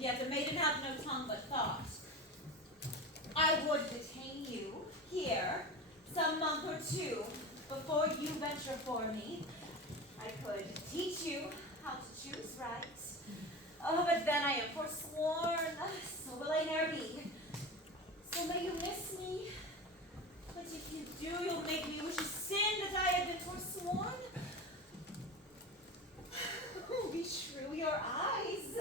and yet a maiden hath no tongue but thought. I would detain you here some month or two before you venture for me. I could teach you how to choose right. Oh, but then I am forsworn, so will I ne'er be. So may you miss me, but if you do, you'll make me wish a sin that I had been forsworn. Oh, be true, your eyes,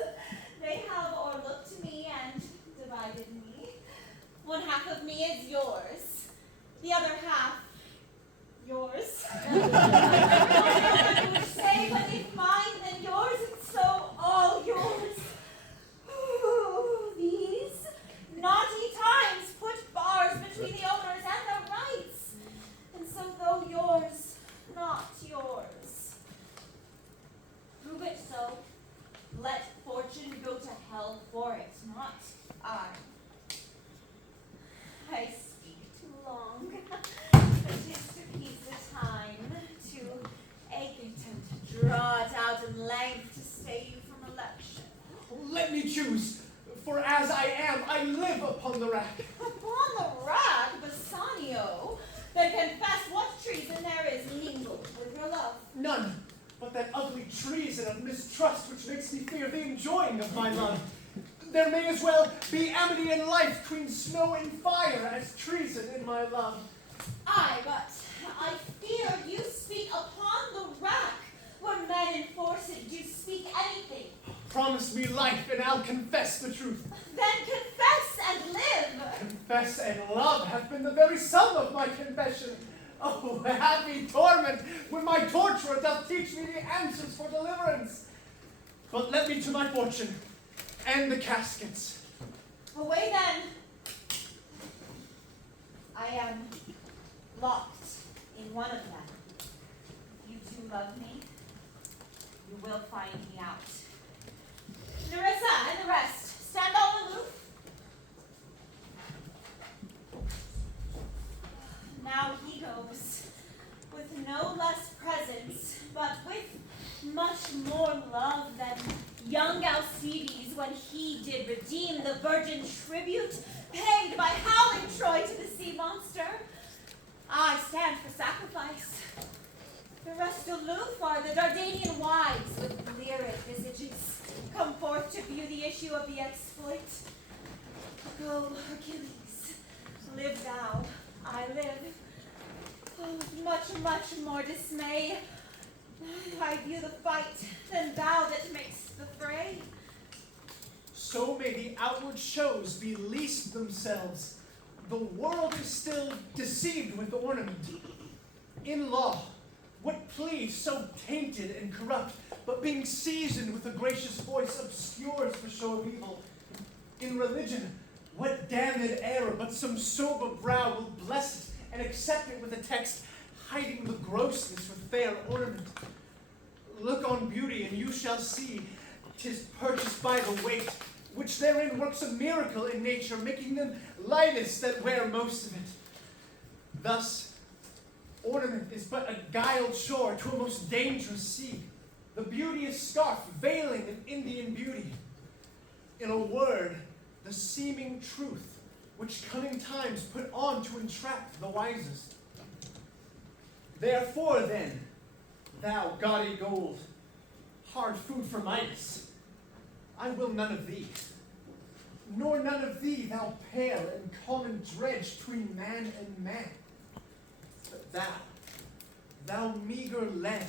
they have o'erlooked me and divided me. One half of me is yours, the other half yours. I would say, but if mine, then yours, and so all yours. Ooh, these naughty times put bars between the owners and their rights, and so though yours, not yours. Prove it so. Let fortune go to hell for it, not I. I speak too long. It is to peace the time, to ache it and to draw it out in length to stay you from election. Let me choose, for as I am, I live upon the rack. Upon the rack, Bassanio, then confess what treason there is mingled with your love. None, but that ugly treason of mistrust which makes me fear the enjoying of my love. There may as well be amity in life, between snow and fire, as treason in my love. Aye, but I fear you speak upon the rack, where men enforced do speak anything. Promise me life, and I'll confess the truth. Then confess and live. Confess and love hath been the very sum of my confession. Oh, happy torment, when my torturer doth teach me the answers for deliverance. But let me to my fortune, and the caskets. Away then. I am locked in one of them. If you do love me, you will find me out. Nerissa and the rest, stand all aloof. Now he goes, with no less presence, but with much more love than young Alcides when he did redeem the virgin tribute paid by howling Troy to the sea monster. I stand for sacrifice. The rest aloof are the Dardanian wives with lyric visages, come forth to view the issue of the exploit. Go, Hercules, live thou, I live. Oh, with much, much more dismay, I view the fight than thou that makest the fray. So may the outward shows be least themselves. The world is still deceived with ornament. In law, what plea so tainted and corrupt, but being seasoned with a gracious voice, obscures for show of evil? In religion, what damned error, but some sober brow will bless it and accept it with a text hiding the grossness with fair ornament? Look on beauty, and you shall see 'tis purchased by the weight, which therein works a miracle in nature, making them lightest that wear most of it. Thus, ornament is but a guiled shore to a most dangerous sea, the beauteous scarf veiling an Indian beauty. In a word, the seeming truth, which cunning times put on to entrap the wisest. Therefore then, thou gaudy gold, hard food for Midas, I will none of thee, nor none of thee, thou pale and common dredge between man and man. But thou meager lead,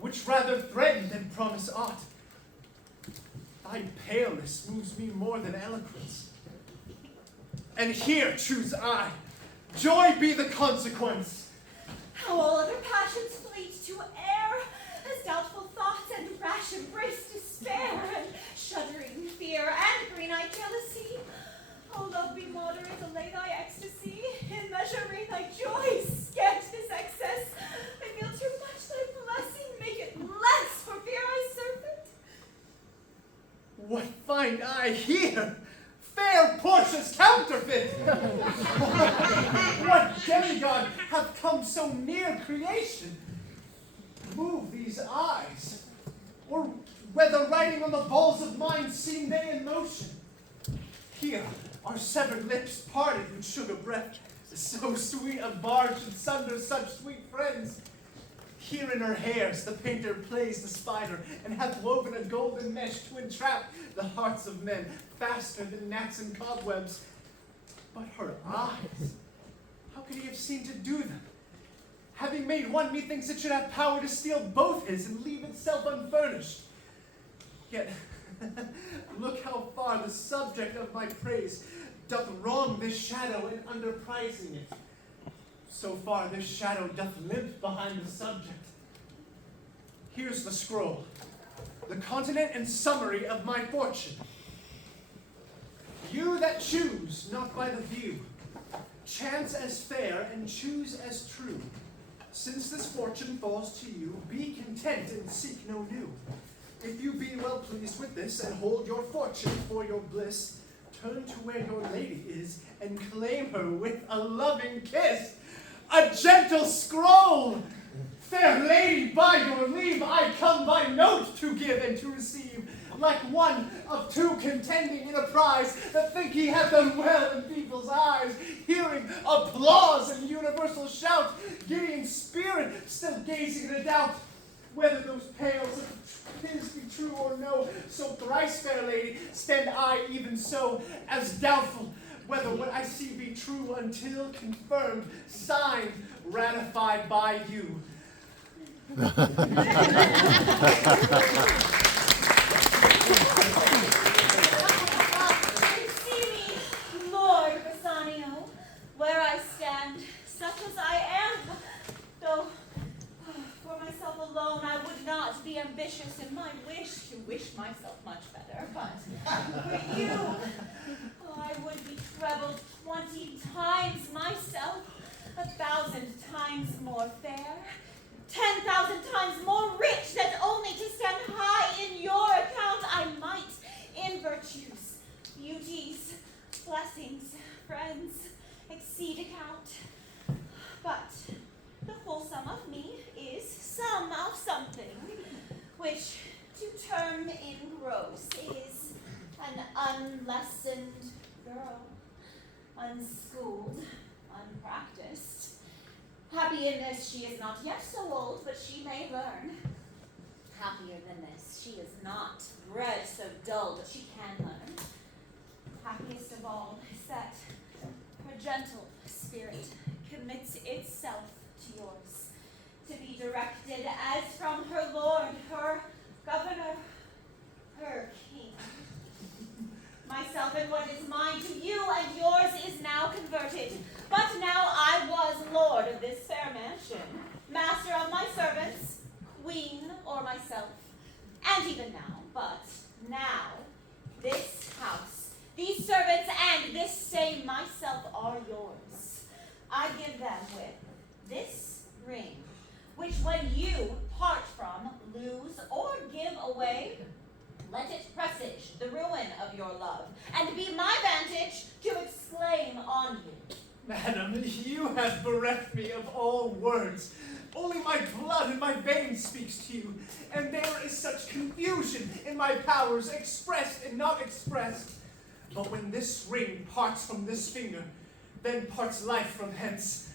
which rather threaten than promise aught, thy paleness moves me more than eloquence. And here choose I, joy be the consequence. How all other passions fleet to air, as doubtful thoughts and rash embrace despair, and shuddering fear and green-eyed jealousy. Oh, love, be moderate, allay thy ecstasy, in measuring thy joy, scant this excess. I feel too much thy blessing, make it less, for fear I surfeit. What find I here? Fair Portia's counterfeit! What demigod hath come so near creation? Move these eyes, or whether riding on the balls of mine seem they in motion. Here are severed lips parted with sugar breath, so sweet a bar should sunder such sweet friends. Here in her hairs the painter plays the spider, and hath woven a golden mesh to entrap the hearts of men faster than gnats and cobwebs. But her eyes, how could he have seen to do them? Having made one, methinks it should have power to steal both his and leave itself unfurnished. Yet, look how far the subject of my praise doth wrong this shadow in underprizing it. So far this shadow doth limp behind the subject. Here's the scroll, the continent and summary of my fortune. You that choose not by the view, chance as fair and choose as true. Since this fortune falls to you, be content and seek no new. If you be well pleased with this, and hold your fortune for your bliss, turn to where your lady is, and claim her with a loving kiss. A gentle scroll! Fair lady, by your leave, I come by note to give and to receive, like one of two contending in a prize, that think he hath done well in people's eyes, hearing applause and universal shout, giddy in spirit, still gazing in a doubt, whether those tales of his be true or no. So thrice, fair lady, stand I even so, as doubtful whether what I see be true, until confirmed, signed, ratified by you. You see me, Lord Bassanio, where I stand, such as I am, though for myself alone I would not be ambitious in my wish to wish myself much better, but for you, I would be trebled 20 times myself, 1,000 times more fair, 10,000 times more rich, that only to stand high in your account I might, in virtues, beauties, blessings, friends, exceed account. But the whole sum of me is some of something, which to term in gross is an unlessoned girl, unschooled, unpracticed. Happy in this, she is not yet so old, but she may learn. Happier than this, she is not bred so dull, but she can learn. Happiest of all is that her gentle spirit commits itself to yours, to be directed as from her lord, her governor, her king. Myself and what is mine to you and yours is now converted. But now I was lord of this fair mansion, master of my servants, queen or myself, and even now, but now, this house, these servants, and this same myself are yours. I give them with this ring, which when you part from, lose, or give away, let it presage the ruin of your love, and be my vantage to exclaim on you. Madam, you have bereft me of all words. Only my blood and my veins speaks to you, and there is such confusion in my powers, expressed and not expressed. But when this ring parts from this finger, then parts life from hence.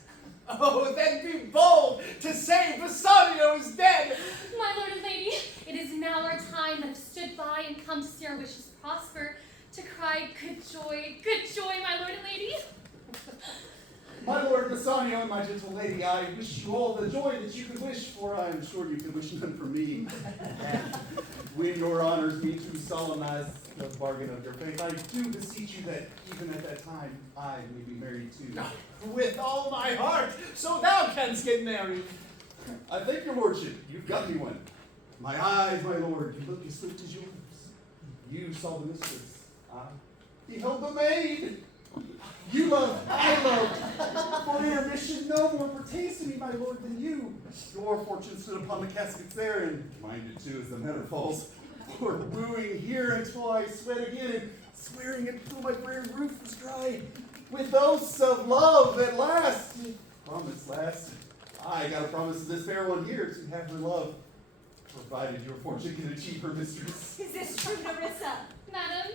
Oh, then be bold to say Bassanio is dead. My lord and lady, it is now our time that have stood by and come to see our wishes prosper, to cry good joy, my lord and lady. My lord Bassanio and my gentle lady, I wish you all the joy that you could wish, for I am sure you could wish none for me. And when your honors me to solemnize the bargain of your faith, I do beseech you that even at that time I may be married too. With all my heart, so thou canst get married. I thank your lordship, you've got me one. My eyes, my lord, you look as swift as yours. You saw the mistress, I beheld the maid. You love, I love, for intermission no more pertains to me, my lord, than you. Your fortune stood upon the caskets there, and mine did too, as the matter falls. For wooing here until I sweat again, and swearing until my very roof was dry. With oaths of love at last. Promise last. I got a promise of this fair one here to have her love provided your fortune can achieve her mistress. Is this true, Nerissa? Madam?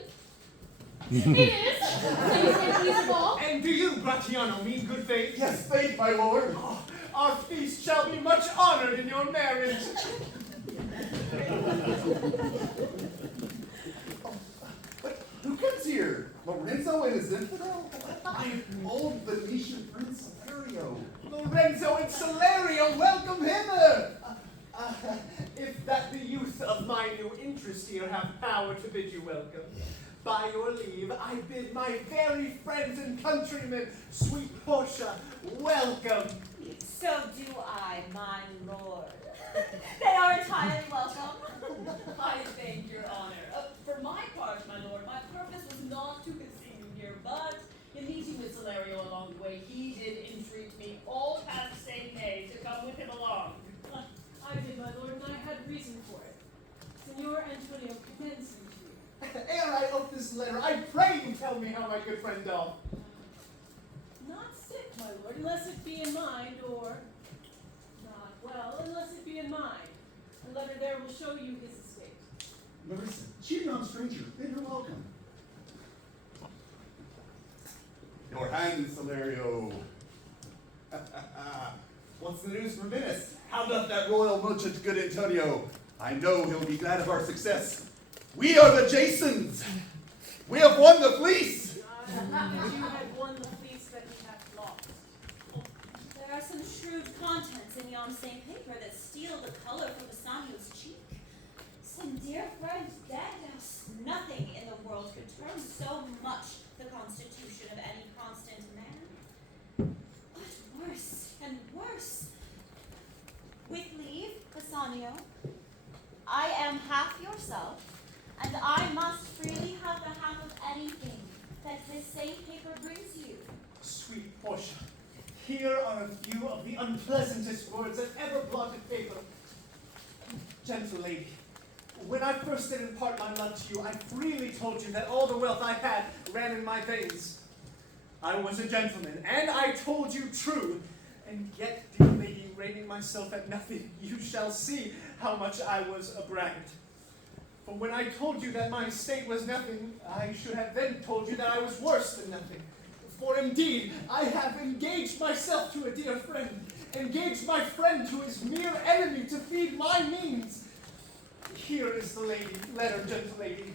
It is. Please and peaceable. And do you, Gratiano, mean good faith? Yes, faith, my lord. Oh, our feast shall be much honored in your marriage. But who comes here? Lorenzo and his infidel? My old Venetian prince Valerio. Lorenzo and Salario, welcome hither! If that the youth of my new interest here have power to bid you welcome, by your leave, I bid my very friends and countrymen, sweet Portia, welcome. So do I, my lord. They are entirely welcome. I thank your honor. For my part, my lord, my purpose was not to conceive you here, but in meeting with Salario along the way, he did entreat me, all past saying nay, to come with him along. I did, my lord, and I had reason for it. Signor Antonio commends him to you. Ere I open this letter, I pray you tell me how my good friend doth. Not sick, my lord, unless it be in mind, or not well, unless it be in mind. A letter there will show you his estate. Larissa, she a non-stranger. Bid her welcome. Your hand, Salario. What's the news from Venice? How doth that royal merchant, good Antonio? I know he'll be glad of our success. We are the Jasons. We have won the fleece. You had won the fleece that you have lost. There are some shrewd contents in yon same paper that steal the color from Bassanio's cheek. Some dear friend dead, else nothing in the world could turn so much the constitution of any constant man. But worse and worse. With leave, Bassanio, I am half yourself, and I must freely have the half of anything that this same paper brings you. Sweet Portia, here are a few of the unpleasantest words that ever blotted paper. Gentle lady, when I first did impart my love to you, I freely told you that all the wealth I had ran in my veins. I was a gentleman, and I told you true. And yet, dear lady, rating myself at nothing, you shall see how much I was a braggart. For when I told you that my estate was nothing, I should have then told you that I was worse than nothing. For indeed, I have engaged myself to a dear friend, engaged my friend to his mere enemy to feed my means. Here is the letter, gentle lady.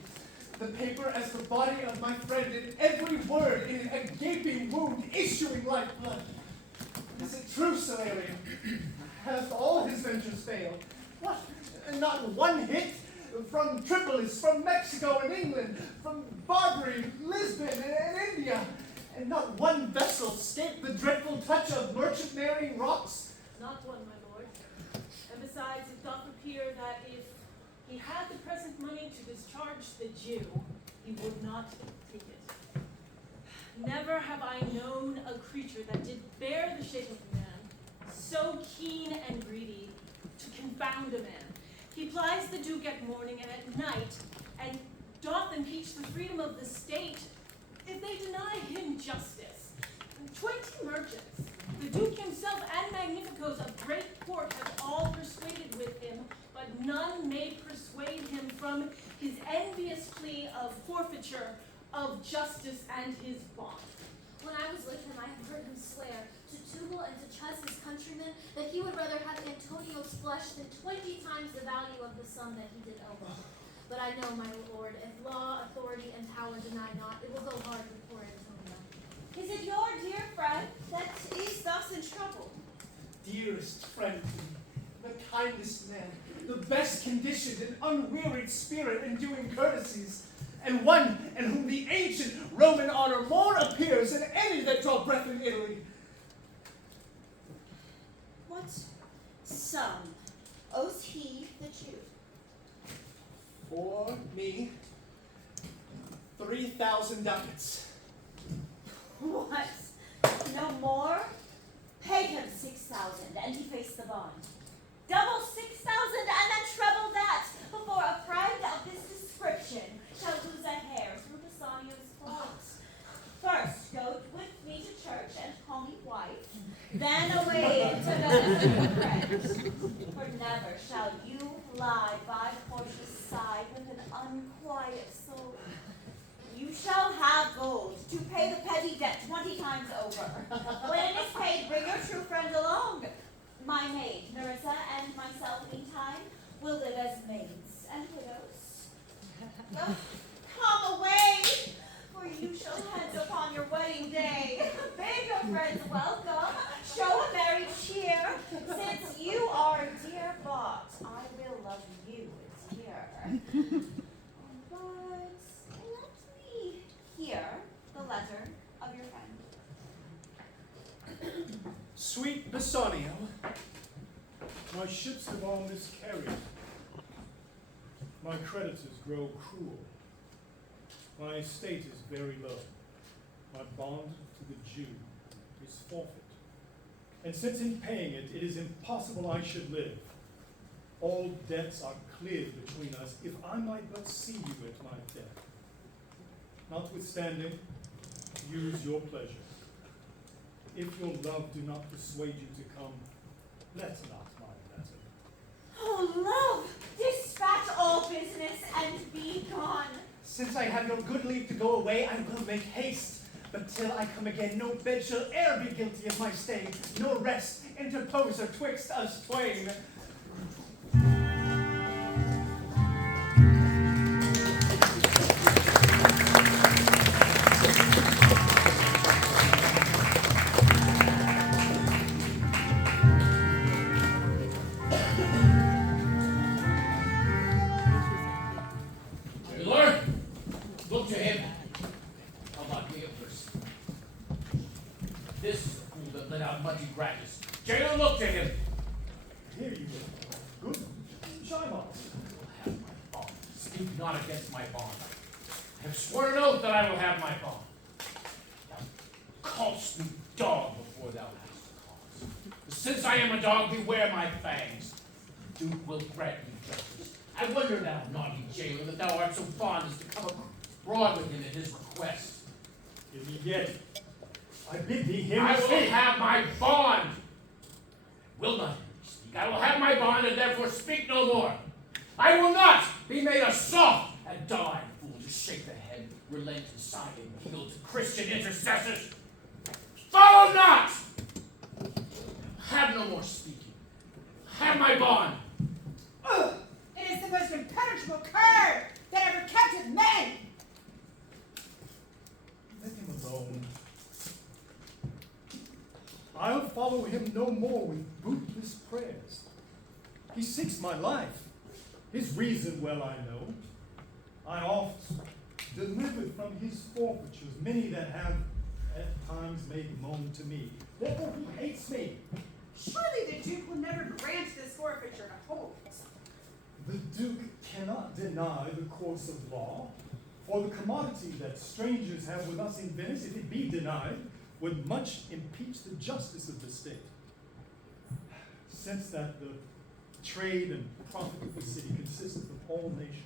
The paper as the body of my friend, in every word in a gaping wound, issuing like blood. Is it true, Salario? Hath all his ventures failed? What? Not one hit? From Tripolis, from Mexico and England, from Barbary, Lisbon, and India, and not one vessel escaped the dreadful touch of merchant-marrying rocks? Not one, my lord. And besides, it doth appear that if he had the present money to discharge the Jew, he would not take it. Never have I known a creature that did bear the shape of a man, so keen and greedy to confound a man. He plies the Duke at morning and at night, and doth impeach the freedom of the state, if they deny him justice. 20 merchants, the Duke himself and Magnificos of great court have all persuaded with him, but none may persuade him from his envious plea of forfeiture of justice and his bond. When I was with him, I have heard him swear to Tubal and to Chus, his countrymen, that he would rather have Antonio's flesh than 20 times the value of the sum that he did owe him. But I know, my lord, if law, authority, and power deny not, it will go hard with poor Antonio. Is it your dear friend that is thus in trouble? Dearest friend, the kindest man, the best conditioned and unwearied spirit in doing courtesies, and one in whom the ancient Roman honor more appears than any that draw breath in Italy. What sum owes he the Jew? For me, 3,000 ducats. What? No more? Pay him 6,000 and he face the bond. Double 6,000 and then treble that before a friend of this description shall lose a hair through Bassanio's fault. First, go with me to church and call me wife, then away into the friend. For never shall you lie by Portia's side with an unquiet soul. You shall have gold to pay the petty debt 20 times over. When it is paid, bring your true friend along. My maid, Nerissa, and myself, meantime, will live as maids and widows. Come away, for you shall hence upon your wedding day. Bid your friends welcome, show a merry cheer. Since you are dear bought, I will love you dear. But let me hear the letter of your friend. Sweet Bassanio, my ships have all miscarried. My creditors grow cruel. My estate is very low. My bond to the Jew is forfeit. And since in paying it, it is impossible I should live. All debts are cleared between us, if I might but see you at my death. Notwithstanding, use your pleasure. If your love do not persuade you to come, let not my letter. Oh, love, dispatch all business and be gone. Since I have your good leave to go away, I will make haste. But till I come again, no bed shall e'er be guilty of my stay, nor rest interposer twixt us twain. Lord, look to him. How about me first? This is the fool that let out muddy gratis. Jailer, look to him. Here you go. Good. Shymon. I will have my bond. Speak not against my bond. I have sworn an oath that I will have my bond. Thou callst me dog before thou hast cause. Since I am a dog, beware my fangs. The Duke will grant me justice. I wonder now, naughty jailer, that thou art so fond as to come abroad with him at his request. Give me yet. I bid thee hear I me will speak. have my bond. Will not hear me speak. I will have my bond, and therefore speak no more. I will not be made a soft and dying fool to shake the head, relent, and sigh and yield to Christian intercessors. Follow not! Have no more speaking. Have my bond. Ugh! It is the most impenetrable cur that ever captured men! Let him alone. I'll follow him no more with bootless prayers. He seeks my life. His reason well I know. I oft delivered from his forfeitures many that have at times made moan to me. Therefore he hates me. Surely the Duke will never grant this forfeiture to hold. The Duke cannot deny the course of law, for the commodity that strangers have with us in Venice, if it be denied, would much impeach the justice of the state. Since that the trade and profit of the city consisteth of all nations.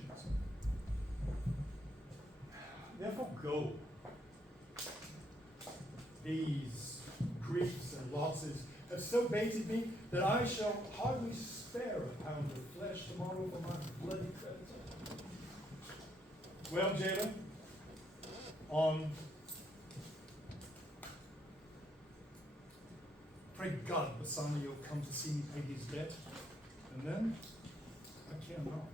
Therefore go. These griefs and losses have so baited me that I shall hardly spare a pound of flesh tomorrow for my bloody creditor. Well, jailer, on. Pray God Bassanio come to see me pay his debt, and then I care not.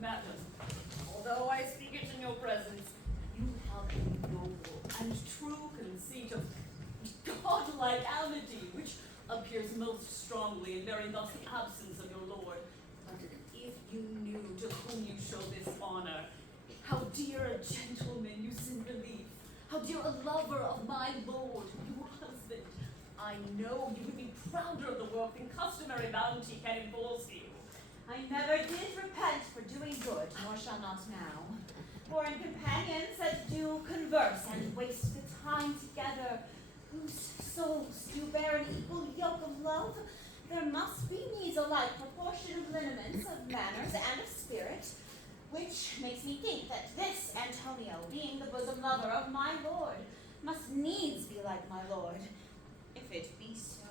Madam, although I speak it in your presence, you have a noble and true conceit of godlike amity, which appears most strongly in bearing thus the absence of your lord. But if you knew to whom you show this honor, how dear a gentleman you send relief, how dear a lover of my lord, your husband, I know you would be prouder of the work than customary bounty can enforce you. I never did repent for doing good, nor shall not now. For in companions that do converse and waste the time together, whose souls do bear an equal yoke of love, there must be needs alike proportioned. portion of lineaments, of manners, and of spirit, which makes me think that this Antonio, being the bosom lover of my lord, must needs be like my lord. If it be so,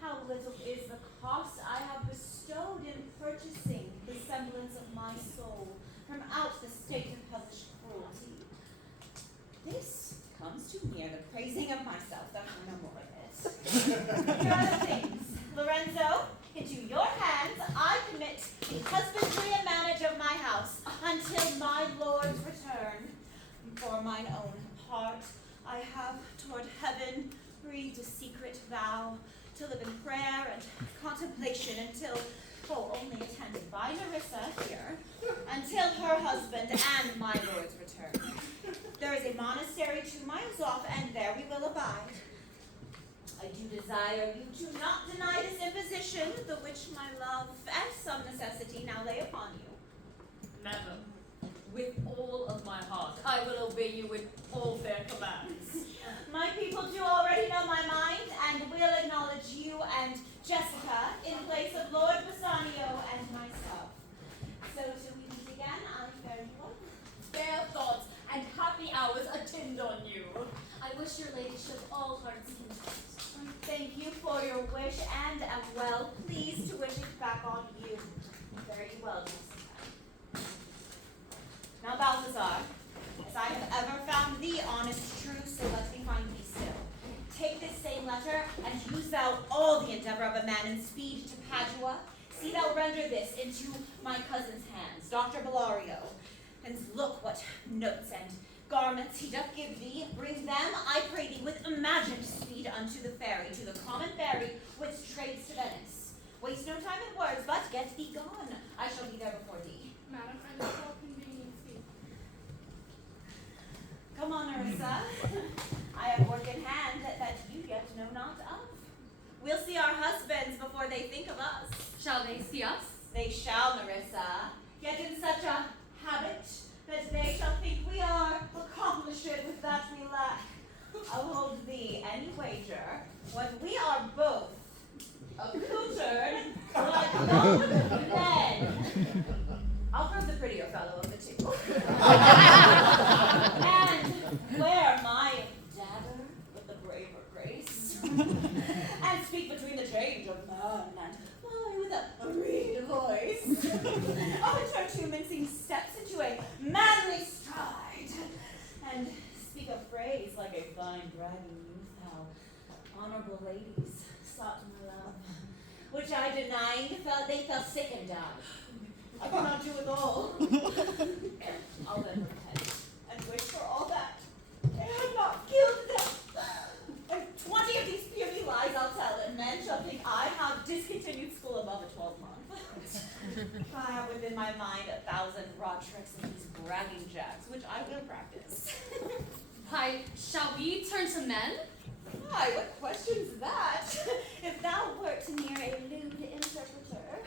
how little is the cost I have bestowed in purchasing the semblance of my soul from out the state of hellish cruelty. This comes too near the praising of myself, that I know more of it. Here are the things. Lorenzo, into your hands I commit the husbandry and manage of my house until my lord's return. For mine own part, I have toward heaven breathed a secret vow to live in prayer and contemplation until, only attended by Nerissa here, until her husband and my lord's return. There is a monastery 2 miles off, and there we will abide. I do desire you to not deny this imposition, the which my love and some necessity now lay upon you. Madam, with all of my heart, I will obey you with all fair commands. My people do already know my mind, and will acknowledge you and Jessica in place of Lord Bassanio and myself. So till we meet again, I fare you well. Fair thoughts and happy hours attend on you. I wish your ladyship all heart's content. Thank you for your wish, and am well pleased to wish it back on you. Fare you well, Jessica. Now, Balthazar, as I have ever found thee honest, true, so let me find thee still. Take this same letter, and use thou all the endeavor of a man in speed to Padua. See thou render this into my cousin's hands, Dr. Bellario, and look what notes and garments he doth give thee. Bring them, I pray thee, with imagined speed unto the ferry, to the common ferry which trades to Venice. Waste no time in words, but get thee gone. I shall be there before thee. Madam, I will call convenience fee. Come on, Nerissa. I have work in hand that you yet know not of. We'll see our husbands before they think of us. Shall they see us? They shall, Nerissa, yet in such a habit that they shall think we are accomplished with that we lack. I'll hold thee any wager when we are both accoutred like young men. I'll prove the prettier fellow of the two. And wear my dagger with the braver grace. And speak between the change of man and with a reed voice. Oh, turn 2 mincing steps into a manly stride. And speak a phrase like a fine bragging youth, how honorable ladies sought my love, which I denying, they fell sick and died. I cannot do it all. I'll then repent and wish for all that I had not killed them. And 20 of these puny lies I'll tell, and men shall think I have discontinued school above a 12-month. I have within my mind 1,000 broad tricks of these bragging jacks, which I will practice. Why, shall we turn to men? Why, what question's that? If thou wert near a lewd interpreter.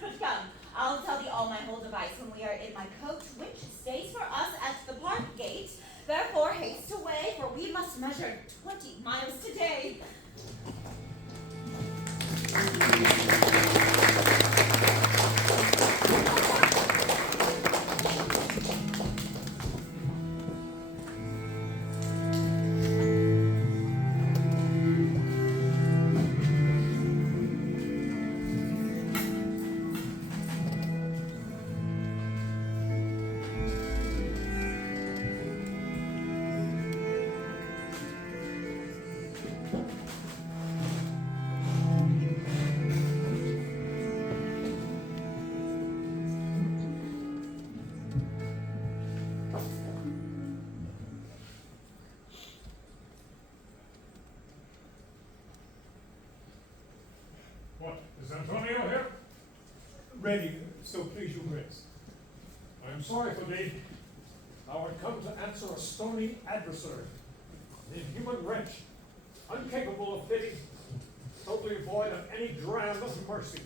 But come, I'll tell thee all my whole device when we are in my coach, which stays for us at the park gate. Therefore haste away, for we must measure 20 miles today. What, is Antonio here? Ready, so please your grace. I am sorry for thee. Thou art come to answer a stony adversary, an inhuman wretch, incapable of pity, totally void of any dram of mercy.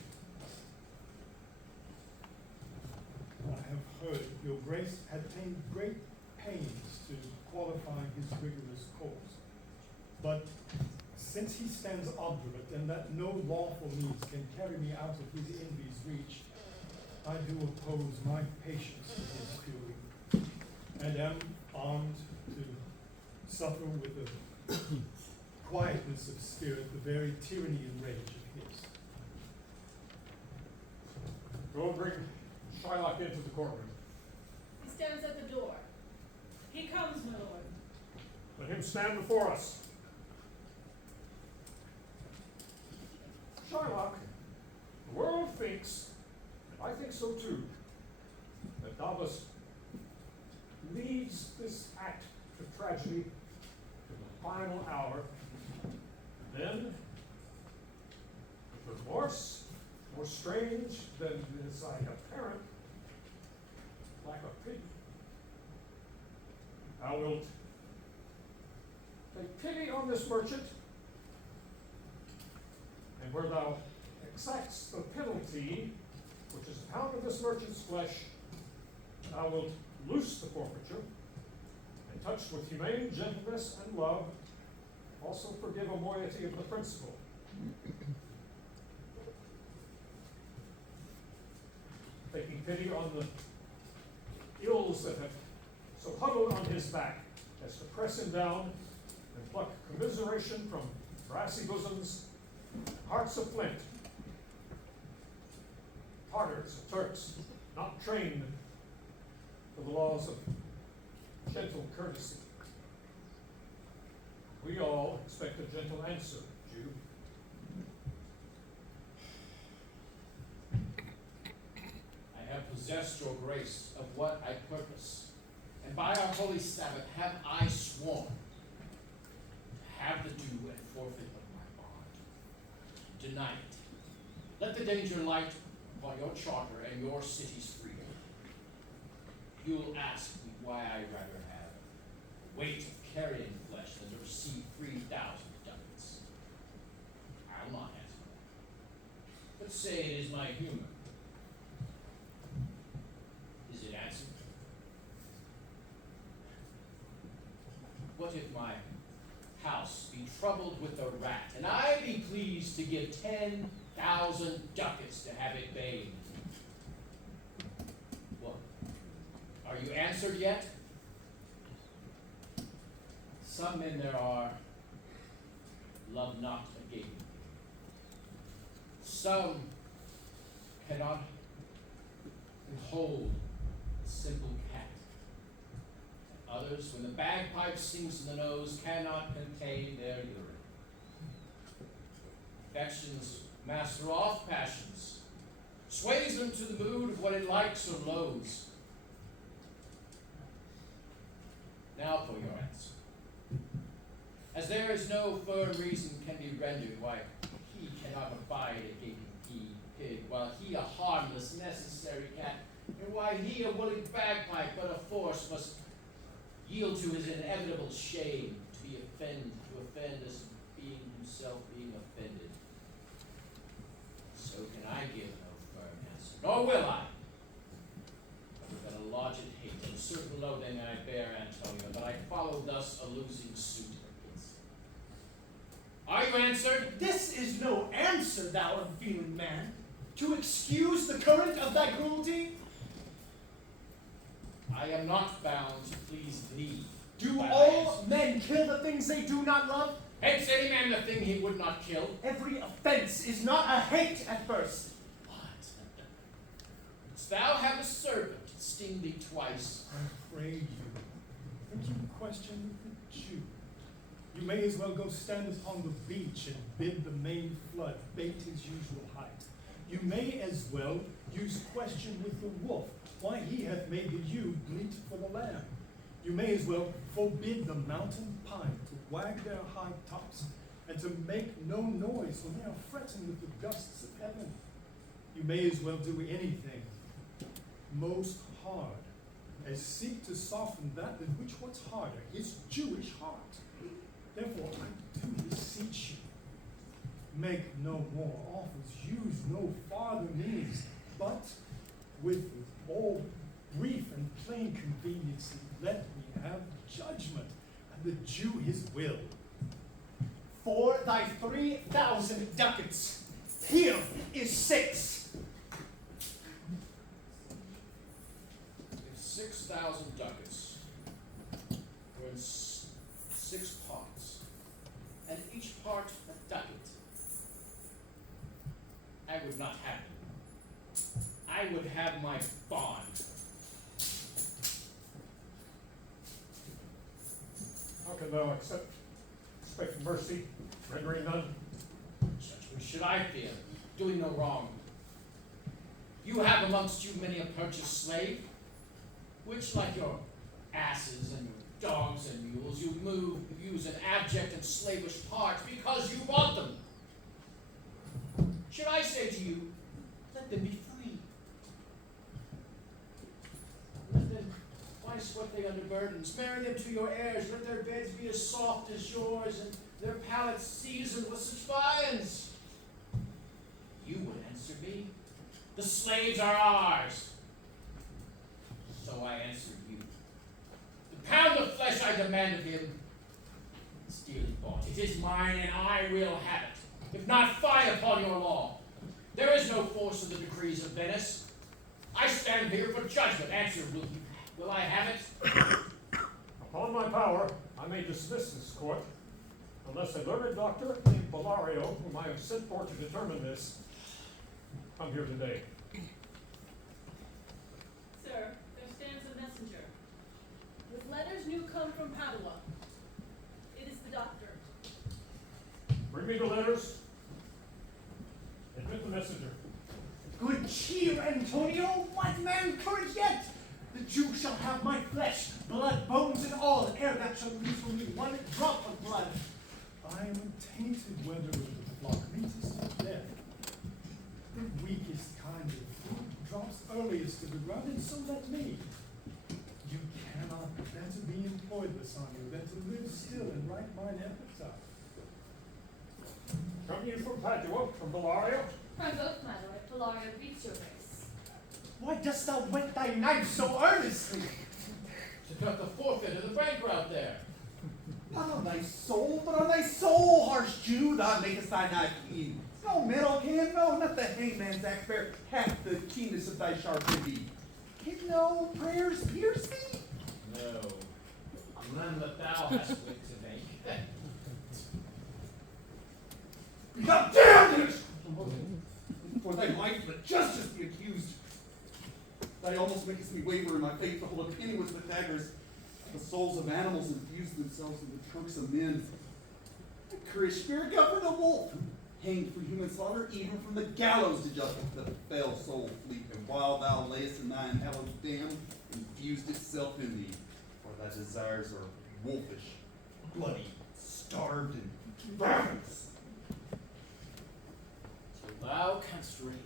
I have heard your grace had taken great pains to qualify his rigorous cause. But Since he stands obdurate, and that no lawful means can carry me out of his envy's reach, I do oppose my patience to his fury, and am armed to suffer with a quietness of spirit the very tyranny and rage of his. Go and bring Shylock into the courtroom. He stands at the door. He comes, my lord. Let him stand before us. Shylock, the world thinks, and I think so too, that thou must leads this act of tragedy to the final hour. Then, with remorse, more strange than is I apparent, lack of pity, thou wilt take pity on this merchant, and where thou exacts the penalty, which is a pound of this merchant's flesh, thou wilt loose the forfeiture, and touched with humane gentleness and love, also forgive a moiety of the principal. Taking pity on the ills that have so huddled on his back as to press him down and pluck commiseration from brassy bosoms, hearts of flint, Tartars and Turks, not trained to the laws of gentle courtesy. We all expect a gentle answer, Jew. I have possessed your grace of what I purpose, and by our holy Sabbath have I sworn to have the due and forfeit of my bond. Deny it. Let the danger light upon your charter and your city's freedom. You'll ask me why I rather have the weight of carrying flesh than to receive 3,000 ducats. I'll not answer that. But say it is my humor. Is it answered? What if my house be troubled with a rat, and I be pleased to give 10,000 ducats to have it bathed? What? Are you answered yet? Some men there are love not a gaping pig. Some cannot behold a simple cat. And others, when the bagpipe sings in the nose, cannot contain their urine. Affections master off passions, sways them to the mood of what it likes or loathes. Now for your answer. As there is no firm reason can be rendered why he cannot abide a gaping pig, while he a harmless, necessary cat, and why he a willing bagpipe, but a force must yield to his inevitable shame, to offend as being himself being offended. So can I give no firm answer, nor will I. Other than a lodged hate and a certain loathing I bear Antonia, but I follow thus a losing suit against him. Are you answered? This is no answer, thou unfeeling man, to excuse the current of thy cruelty. I am not bound to please thee. Do by my all answer. men kill the things they do not love? Hates any man the thing he would not kill. Every offense is not a hate at first. What? Wouldst thou have a serpent sting thee twice? I pray you, think you question the Jew. You may as well go stand upon the beach and bid the main flood bait his usual height. You may as well use question with the wolf, why he hath made the ewe bleat for the lamb. You may as well forbid the mountain pine to wag their high tops, and to make no noise when they are fretting with the gusts of heaven. You may as well do anything most hard as seek to soften that than which what's harder, his Jewish heart. Therefore I do beseech you, make no more offers, use no farther means, but with all brief and plain conveniency let me have judgment, and the Jew his will. for thy 3,000 ducats. Here is 6. If 6,000 ducats were in 6 parts, and each part a ducat, I would not have it. I would have my bond. How can thou expect mercy, rendering none? Judgment should I fear, doing no wrong. You have amongst you many a purchased slave, which, like your asses and your dogs and mules, you use in abject and slavish parts because you bought them. Should I say to you, let them be free? Let them, why sweat they under burdens? Marry them to your heirs, let their beds be as soft as yours, and their palates seasoned with such viands. You would answer me, the slaves are ours. So I answer you. The pound of flesh I demand of him is dearly bought. It is mine, and I will have it. If not, fie upon your law. There is no force in the decrees of Venice. I stand here for judgment. Answer, will I have it? Upon my power, I may dismiss this court, unless a learned doctor named Bellario, whom I have sent for to determine this, come here today. Sir, there stands a messenger, with letters new come from Padua. It is the doctor. Bring me the letters. Admit the messenger. Good cheer, Antonio! What man courage yet? The Jew shall have my flesh, blood, bones, and all, ere that shall lose from me 1 drop of blood. I am tainted whether with the flock meetest to death. The weakest kind of food drops earliest to the ground, and so let me. You cannot better be employed, Bassanio, than to live still and write mine epitaph. Come you from Padua, from Bellario? From both, my lord, Bellario greets your grace. Why dost thou whet thy knife so earnestly? To cut the forfeit of the banker out there. Not on thy soul, but on thy soul, harsh Jew, thou makest thy knife keen. No metal can, no, not the hangman's axe bear half the keenness of thy sharp indeed. Can no prayers pierce thee? No, none that thou hast wit to make. God damn it! For thy life, but justice be accused. Thou almost makest me waver in my faith to hold a penny with Pythagoras. The souls of animals infuse themselves in the trunks of men. The courage spirit governed a wolf, hanged for human slaughter, even from the gallows to justice the fell soul fleet. And while thou layest in thine hallowed dam, infused itself in thee, for thy desires are wolfish, bloody, starved, and ravenous. So thou canst wring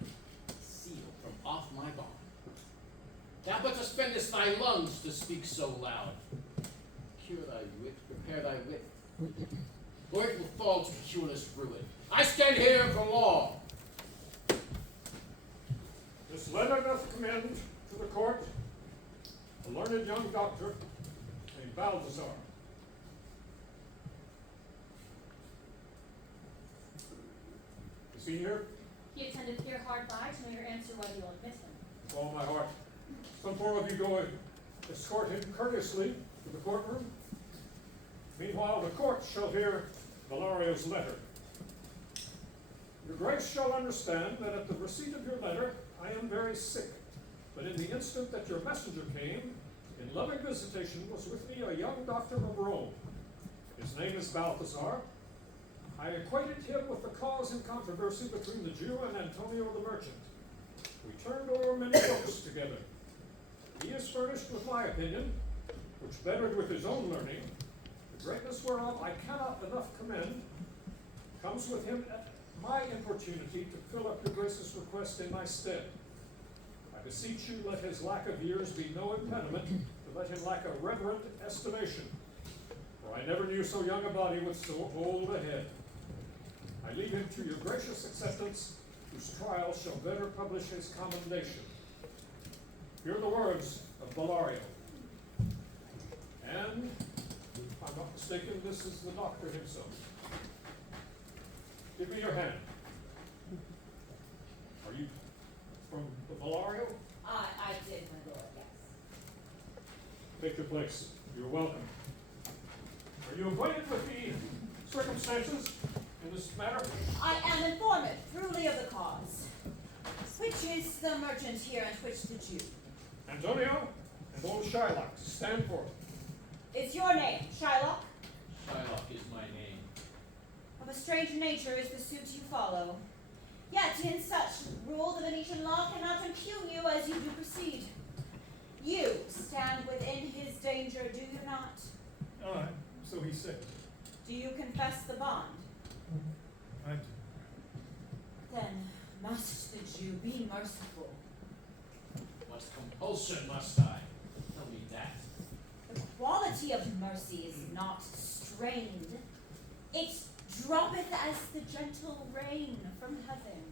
the seal from off my bond. Thou but suspendest thy lungs to speak so loud. Cure thy wit, prepare thy wit, or it will fall to cureless ruin. I stand here for law. This letter doth commend to the court a learned young doctor named Balthazar. Is he here? He attended here hard by to know your answer whether you'll admit him. With all my heart. Some 4 of you go and escort him courteously to the courtroom. Meanwhile, the court shall hear Bellario's letter. Your grace shall understand that at the receipt of your letter, I am very sick. But in the instant that your messenger came, in loving visitation was with me a young doctor of Rome. His name is Balthazar. I acquainted him with the cause in controversy between the Jew and Antonio the merchant. We turned over many books together. He is furnished with my opinion, which bettered with his own learning, the greatness whereof I cannot enough commend, comes with him at my importunity to fill up your grace's request in my stead. I beseech you, let his lack of years be no impediment, to let him lack a reverent estimation. For I never knew so young a body with so old a head. I leave him to your gracious acceptance, whose trial shall better publish his commendation. Hear the words of Bellario. And, if I'm not mistaken, this is the doctor himself. Give me your hand. Are you from the Valario? I did, my lord, yes. Take your place. You're welcome. Are you acquainted with the circumstances in this matter? I am informed truly of the cause. Which is the merchant here and which the Jew? Antonio and old Shylock, stand forth. Is your name Shylock? Shylock is my name. Of a strange nature is the suit you follow. Yet in such rule the Venetian law cannot impugn you as you do proceed. You stand within his danger, do you not? Aye, so he said. Do you confess the bond? I do. Then must the Jew be merciful? What compulsion must I? Tell me that. The quality of mercy is not strained. It droppeth as the gentle rain from heaven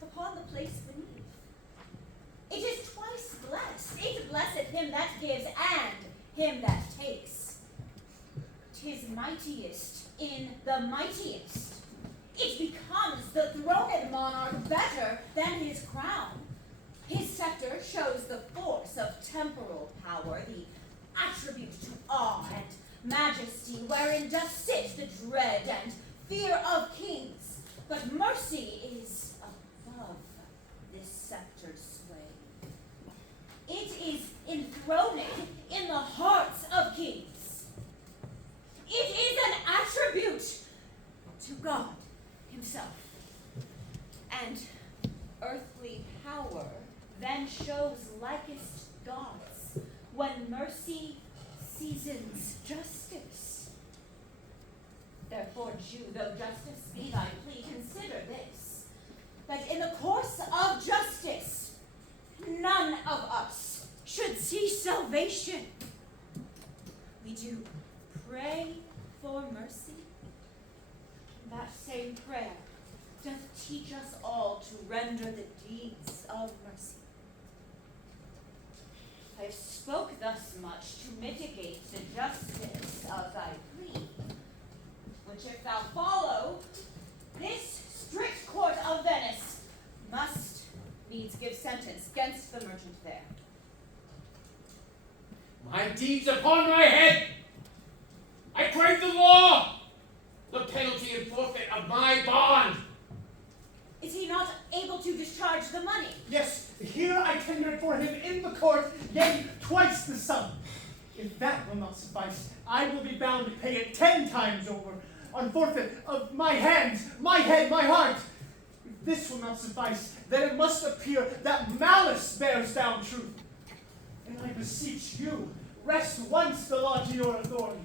upon the place beneath. It is twice blessed. It blesseth him that gives and him that takes. 'Tis mightiest in the mightiest. It becomes the throned monarch better than his crown. His scepter shows the force of temporal power, the attribute to awe and majesty, wherein doth sit the dread and fear of kings. But mercy is above this sceptred sway. It is enthroned in the hearts of kings. It is an attribute to God himself. And earthly power then shows likest gods when mercy seasons justice. Therefore, Jew, though justice be thy plea, consider this, that in the course of justice, none of us should see salvation. We do pray for mercy. That same prayer doth teach us all to render the deeds of mercy. I have spoke thus much to mitigate the justice of thy plea, which if thou follow, this strict court of Venice must needs give sentence against the merchant there. My deeds upon my head! I crave the law! The penalty and forfeit of my bond! Is he not able to discharge the money? Yes, here I tender it for him in the court, yea, twice the sum. If that will not suffice, I will be bound to pay it 10 times over, on forfeit of my hands, my head, my heart. If this will not suffice, then it must appear that malice bears down truth. And I beseech you, rest once the law to your authority.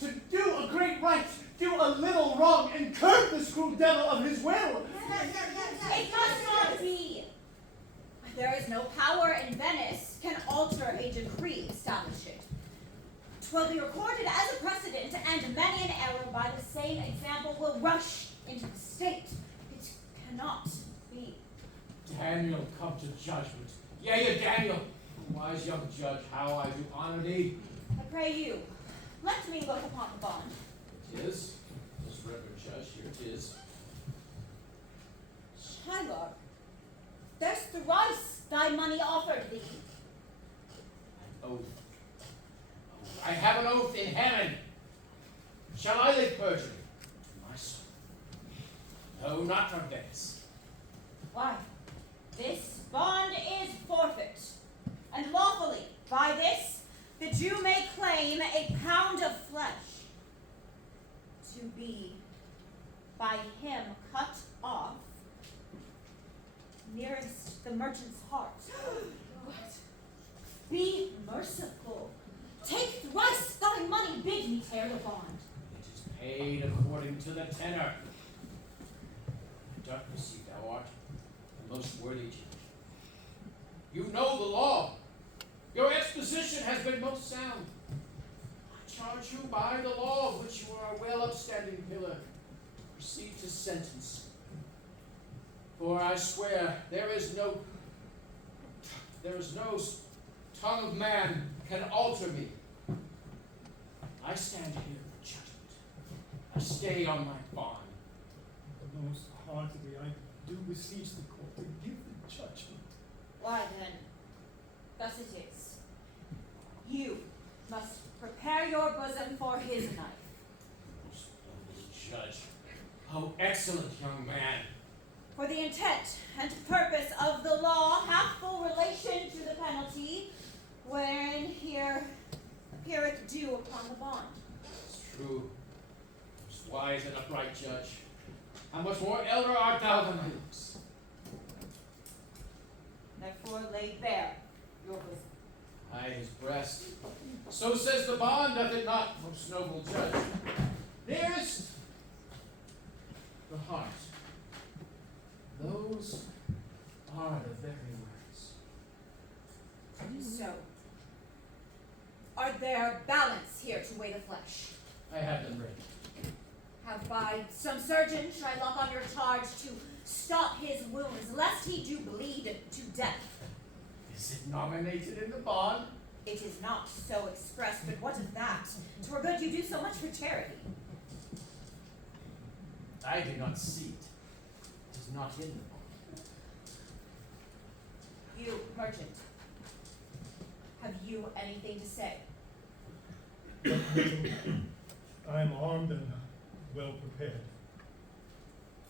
To do a great right, do a little wrong, and curb this cruel devil of his will. It must not be. There is no power in Venice can alter a decree established. 'Twill be recorded as a precedent, and many an error by the same example will rush into the state. It cannot be. Daniel, come to judgment. Yea, Daniel, wise young judge, how I do honor thee. I pray you, let me look upon the bond. It is, this reverend judge, here it is. Shylock, there's thrice thy money offered thee. An oath. I have an oath in heaven. Shall I live perjury to my soul? No, not from Venice. Why, this bond is forfeit, and lawfully, by this, the Jew may claim a pound of flesh to be by him cut off nearest the merchant's heart. What? Be merciful. Take thrice thy money, bid me tear the bond. It is paid according to the tenor. I doth perceive thou art the most worthy judge. You know the law. Your exposition has been most sound. I charge you by the law of which you are a well upstanding pillar. Proceed to sentence. For I swear there is no tongue of man can alter me. I stand here for judgment. I stay on my bond. The most heartily, I do beseech the court to give the judgment. Why then, thus it is. You must prepare your bosom for his knife. Most noble judge. How excellent young man. For the intent and purpose of the law hath full relation to the penalty, wherein here appeareth due upon the bond. It's true. Most wise and upright judge. How much more elder art thou than my looks? Therefore lay bare your bosom. Aye, his breast. So says the bond, doth it not, most noble judge? Nearest, the heart. Those are the very words. So, are there balance here to weigh the flesh? I have them ready. Have by some surgeon Shylock on your charge to stop his wounds, lest he do bleed to death? Is it nominated in the bond? It is not so expressed, but what of that? 'Twere good you do so much for charity. I do not see it. It is not in the bond. You, merchant, have you anything to say? I am armed and well prepared.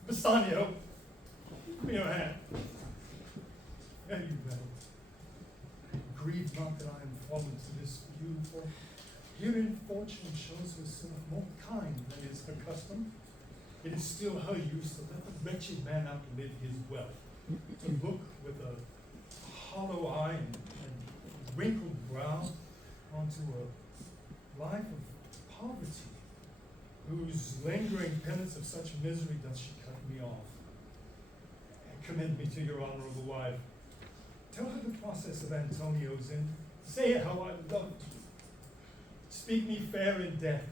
Bassanio, give me your hand. Fare you well. Grieve not that I am fallen to this view, for herein fortune shows herself more kind than is her custom. It is still her use to let the wretched man outlive his wealth, to look with a hollow eye and wrinkled brow onto a life of poverty, whose lingering penance of such misery doth she cut me off. Commend me to your honorable wife. Tell her the process of Antonio's end. Say how I loved you. Speak me fair in death.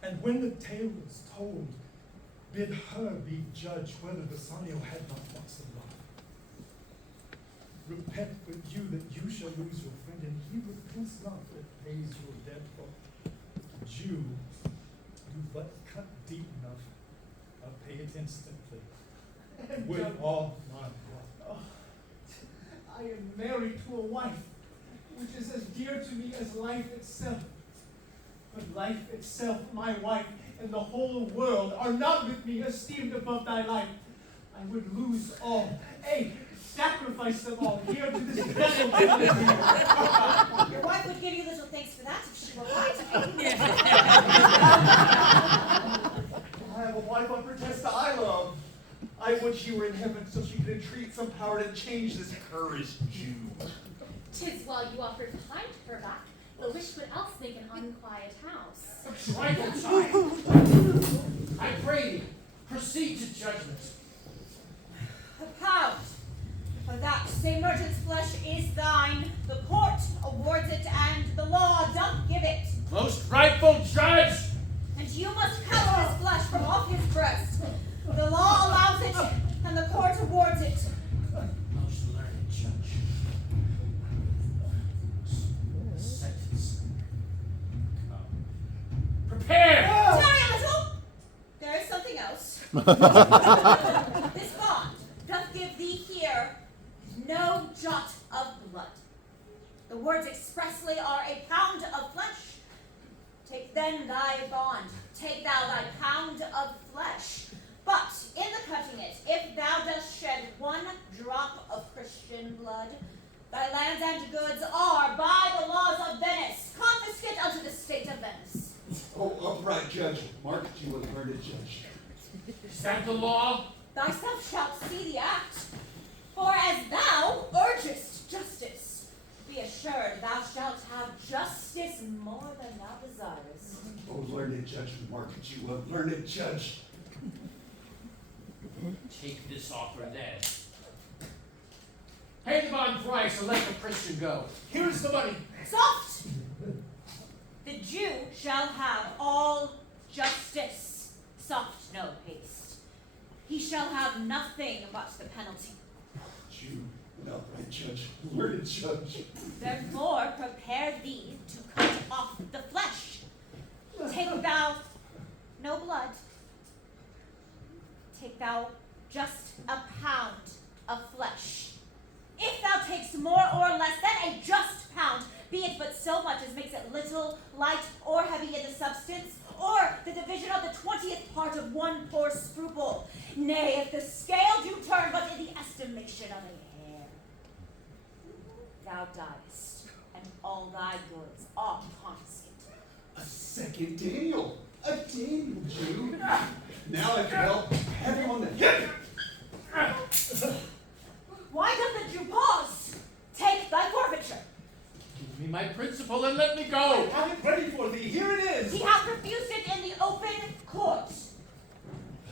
And when the tale is told, bid her be judge whether Bassanio had not lots of life. Repent with you that you shall lose your friend, and he repents not that pays your debt. For Jew, you but cut deep enough, I'll pay it instantly, with all my heart. I am married to a wife, which is as dear to me as life itself. But life itself, my wife, and the whole world are not with me esteemed above thy life. I would lose all, sacrifice them all here to this vessel. Your wife would give you little thanks for that if she were right. I have a wife on protest I love. I would she were in heaven so she could entreat some power to change this cursed Jew. 'Tis well you offered kind to her back. The wish would else make an unquiet house. Trifle, child. I pray thee, proceed to judgment. A pound. For that same merchant's flesh is thine. The court awards it, and the law doth give it. Most rightful judge! And you must cut his flesh from off his breast. The law allows it, and the court awards it. Most learned judge. The sentence. Come. Prepare! Tarry a little. There is something else. This bond doth give thee here no jot of blood. The words expressly are a pound of flesh. Take then thy bond, take thou thy pound of flesh. But in the cutting it, if thou dost shed one drop of Christian blood, thy lands and goods are, by the laws of Venice, confiscate unto the state of Venice. Oh, upright judge, mark you a learned judge. Is that the law? Thyself shalt see the act. For as thou urgest justice, be assured thou shalt have justice more than thou desirest. Oh, learned judge, mark you a learned judge. Take this offer then. Pay the bond price and let the Christian go. Here's the money. Soft! The Jew shall have all justice. Soft, no haste. He shall have nothing but the penalty. Jew, an upright judge, learned judge. Therefore prepare thee to cut off the flesh. Take thou no blood. Take thou be it but so much as makes it little, light, or heavy in the substance, or the division of the 20th part of one poor scruple. Nay, if the scale do turn but in the estimation of a hair, thou diest, and all thy goods are confiscated. A second Daniel. A Daniel Jew. Now I can help have him on the hip. Why doth the Jew pause? Take thy forfeiture. Give me my principal and let me go. Have it ready for thee. Here it is. He hath refused it in the open court.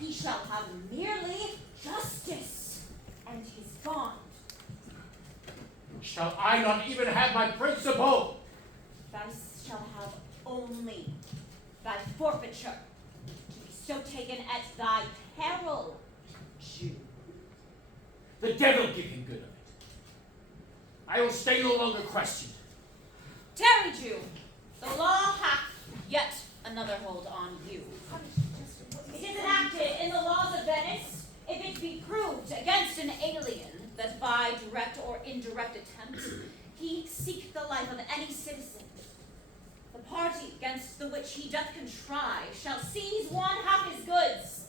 He shall have merely justice and his bond. Shall I not even have my principal? Thou shalt have only thy forfeiture, to be so taken at thy peril, Jew. The devil give him good of it. I will stay no longer questioned. Tarry, Jew. The law hath yet another hold on you. It is enacted in the laws of Venice, if it be proved against an alien that by direct or indirect attempt he seek the life of any citizen, the party against the which he doth contrive shall seize one half his goods.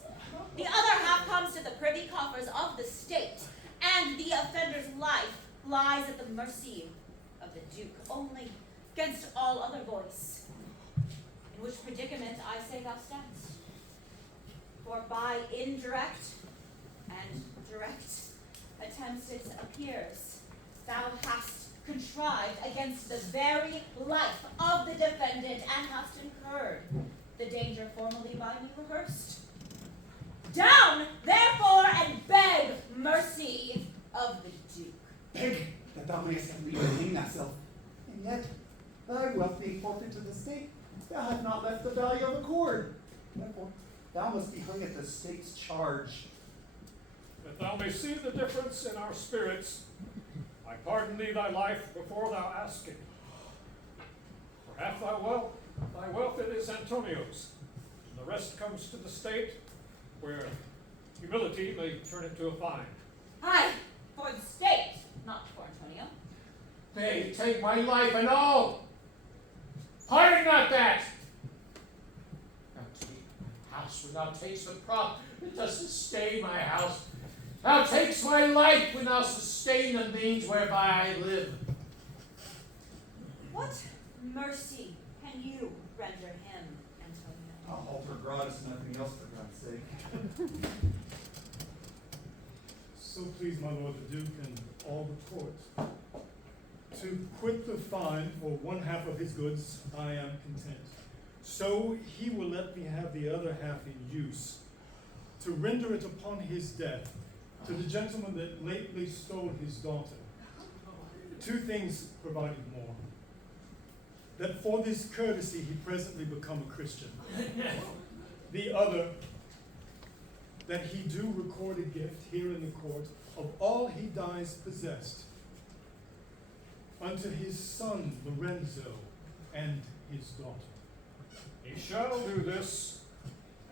The other half comes to the privy coffers of the state, and the offender's life lies at the mercy of the Duke only against all other voice. In which predicament I say thou standst. For by indirect and direct attempts it appears thou hast contrived against the very life of the defendant and hast incurred the danger formerly by me rehearsed. Down, therefore, and beg mercy of the Duke. Beg that thou mayest have leave to hang thyself. And yet, thy wealth being forfeit to the state, thou hast not left the value of a cord. Therefore, thou must be hung at the state's charge. That thou may see the difference in our spirits, I pardon thee thy life before thou ask it. For half thy wealth it is Antonio's, and the rest comes to the state, where humility may turn it to a fine. Aye, for the state, not for Antonio. They take my life and all. Pardon not that. Thou take my house when thou takes the prop that does sustain my house. Thou takes my life when thou sustain the means whereby I live. What mercy can you render him, Antonio? I'll alter gratis, nothing else for God's sake. So please my lord the Duke and all the court, to quit the fine for one half of his goods, I am content. So he will let me have the other half in use, to render it upon his death, to the gentleman that lately stole his daughter. Two things provided more. That for this courtesy he presently become a Christian. The other, that he do record a gift here in the court of all he dies possessed unto his son Lorenzo and his daughter. He shall do this,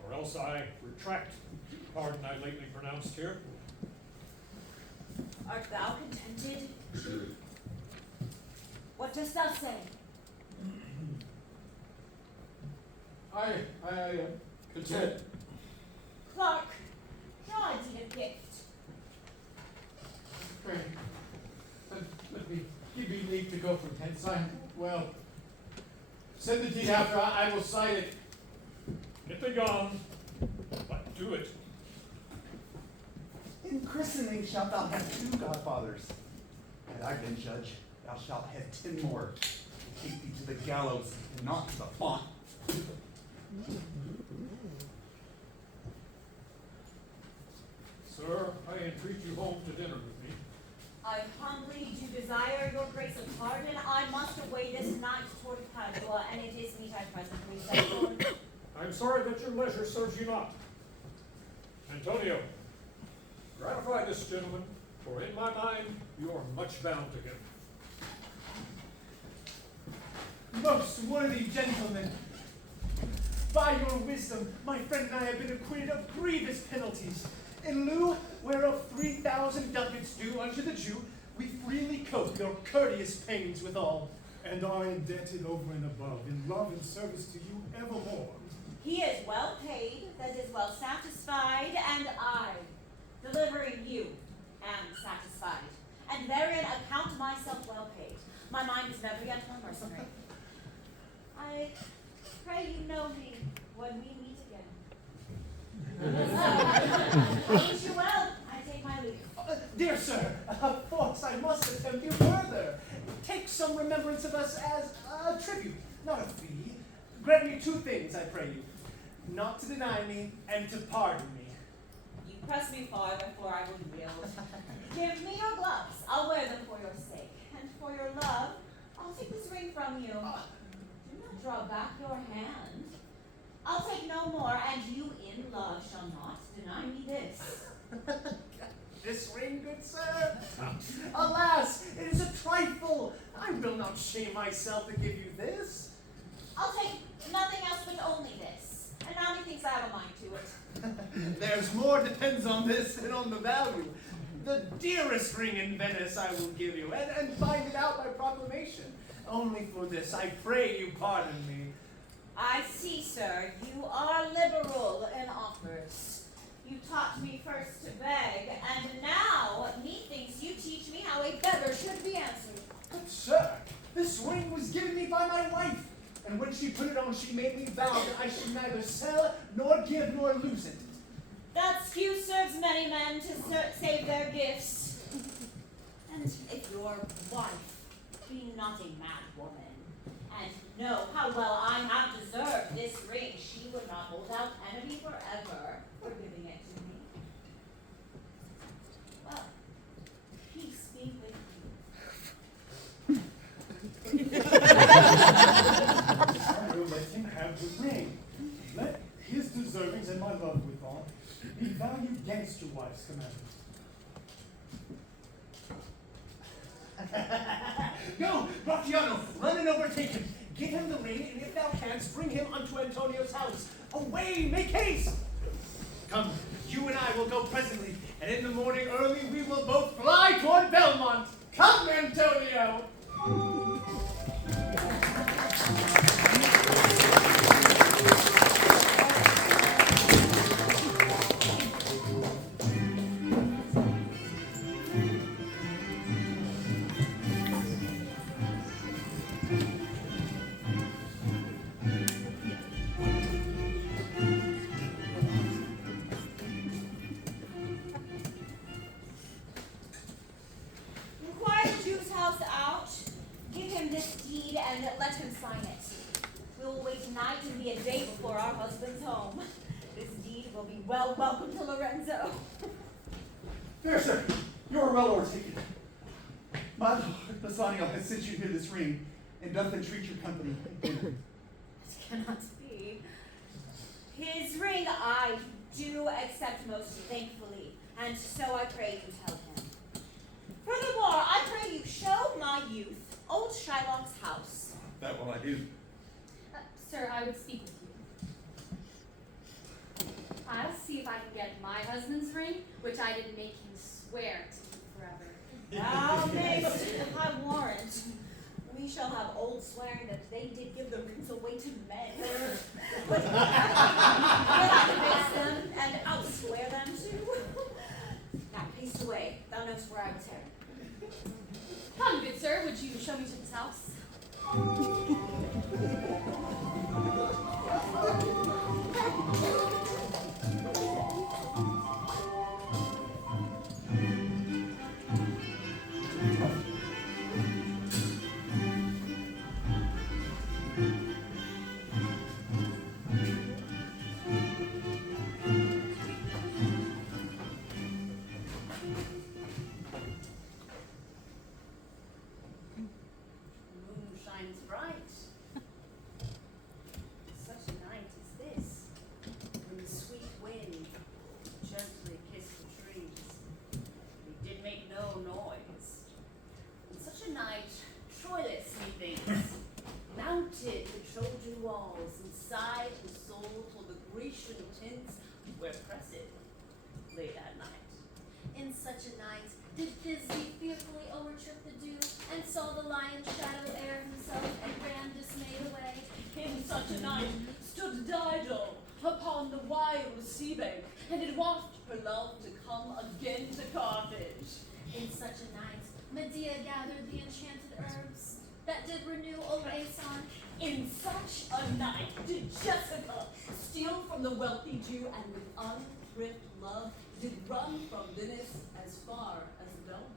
or else I retract the pardon I lately pronounced here. Art thou contented? What dost thou say? I am content. Clark, draw a deed of gift. Pray, let me give me leave to go from hence. Well, send the deed after I will sign it. Get thee gone, but do it. In christening shalt thou have 2 godfathers. Had I been judge, thou shalt have 10 more. Take thee to the gallows and not to the font. Sir, I entreat you home to dinner with me. I humbly do desire your grace of pardon. I must away this night toward Padua, and it is meet I presently set forth. I am sorry that your leisure serves you not. Antonio, gratify this gentleman, for in my mind you are much bound to him. Most worthy gentlemen, by your wisdom, my friend and I have been acquitted of grievous penalties. In lieu whereof 3,000 ducats due unto the Jew, we freely cope your courteous pains withal. and are indebted over and above in love and service to you evermore. He is well paid, that is well satisfied, and I, delivering you, am satisfied, and therein account myself well paid. My mind is never yet more mercenary. I pray you know me when we meet again. So, wish you well. I take my leave. Dear sir, of course I must attempt you further. Take some remembrance of us as a tribute, not a fee. Grant me 2 things, I pray you. Not to deny me, and to pardon me. You press me far, therefore I will yield. Give me your gloves. I'll wear them for your sake. And for your love, I'll take this ring from you. Do not draw back your hand. I'll take no more, and you in love shall not deny me this. This ring, good sir? Alas, it is a trifle. I will not shame myself to give you this. I'll take nothing else but only this. And now methinks I have a mind to it. There's more depends on this than on the value. The dearest ring in Venice I will give you, and find it out by proclamation. Only for this, I pray you pardon me. I see, sir, you are liberal in offers. You taught me first to beg, and now methinks you teach me how a beggar should be answered. But sir, this ring was given me by my wife, and when she put it on, she made me vow that I should neither sell, nor give, nor lose it. That excuse serves many men to save their gifts. And if your wife be not a mad woman, and know how well I have deserved this ring, she would not hold out enemy forever for giving it to me. Well, peace be with you. I will let him have the ring. Let his deservings and my love withal be valued against your wife's commandment. Go, Gratiano, run and overtake him. Give him the ring, and if thou canst, bring him unto Antonio's house. Away, make haste! Come, you and I will go presently, and in the morning early we will both fly toward Belmont. Come, Antonio! Inquire the Jew's house out, give him this deed, and let him sign it. We will wait tonight and be a day before our husband's home. This deed will be well welcome to Lorenzo. Fair sir, your well overtaken. My lord Bassanio has sent you here this ring, and doth entreat your company at dinner. It cannot be. His ring I do accept most thankfully, and so I pray you tell him. Furthermore, I pray you show my youth old Shylock's house. That will I do. Sir, I would speak with you. I'll see if I can get my husband's ring, which I didn't make him swear to keep forever. Thou mayst, I warrant. We shall have old swearing that they did give the rings away to men. But I debase them and outswear them too. Now haste away. Thou knowst where I was headed. Come, good sir, would you show me to this house? Moon shines bright. Such a night as this, when the sweet wind gently kissed the trees. It did make no noise. On such a night, Troilus, methinks, mounted the Trojan walls, and sighed his soul till the Grecian tints were pressed late at night. In such a night did Thisbe fearfully overtrip the dew, and saw the lion's shadow ere himself such a night stood Dido upon the wild sea bank, and did waft her love to come again to Carthage. In such a night, Medea gathered the enchanted herbs that did renew Oreson. In such a night did Jessica steal from the wealthy Jew, and with unthrift love did run from Venice as far as Belmont.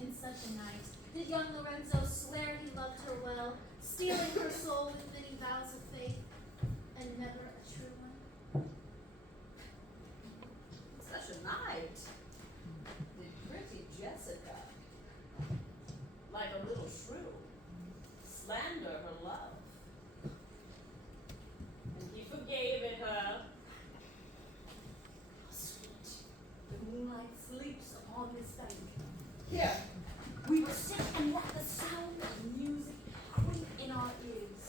In such a night, did young Lorenzo swear he loved her well, stealing her soul with many vows of faith, and never a true one? Such a night did pretty Jessica, like a little shrew, slander her love. And he forgave it her. How sweet the moonlight sleeps upon this bank. Here, we will sit and let the sound of music creep in our ears.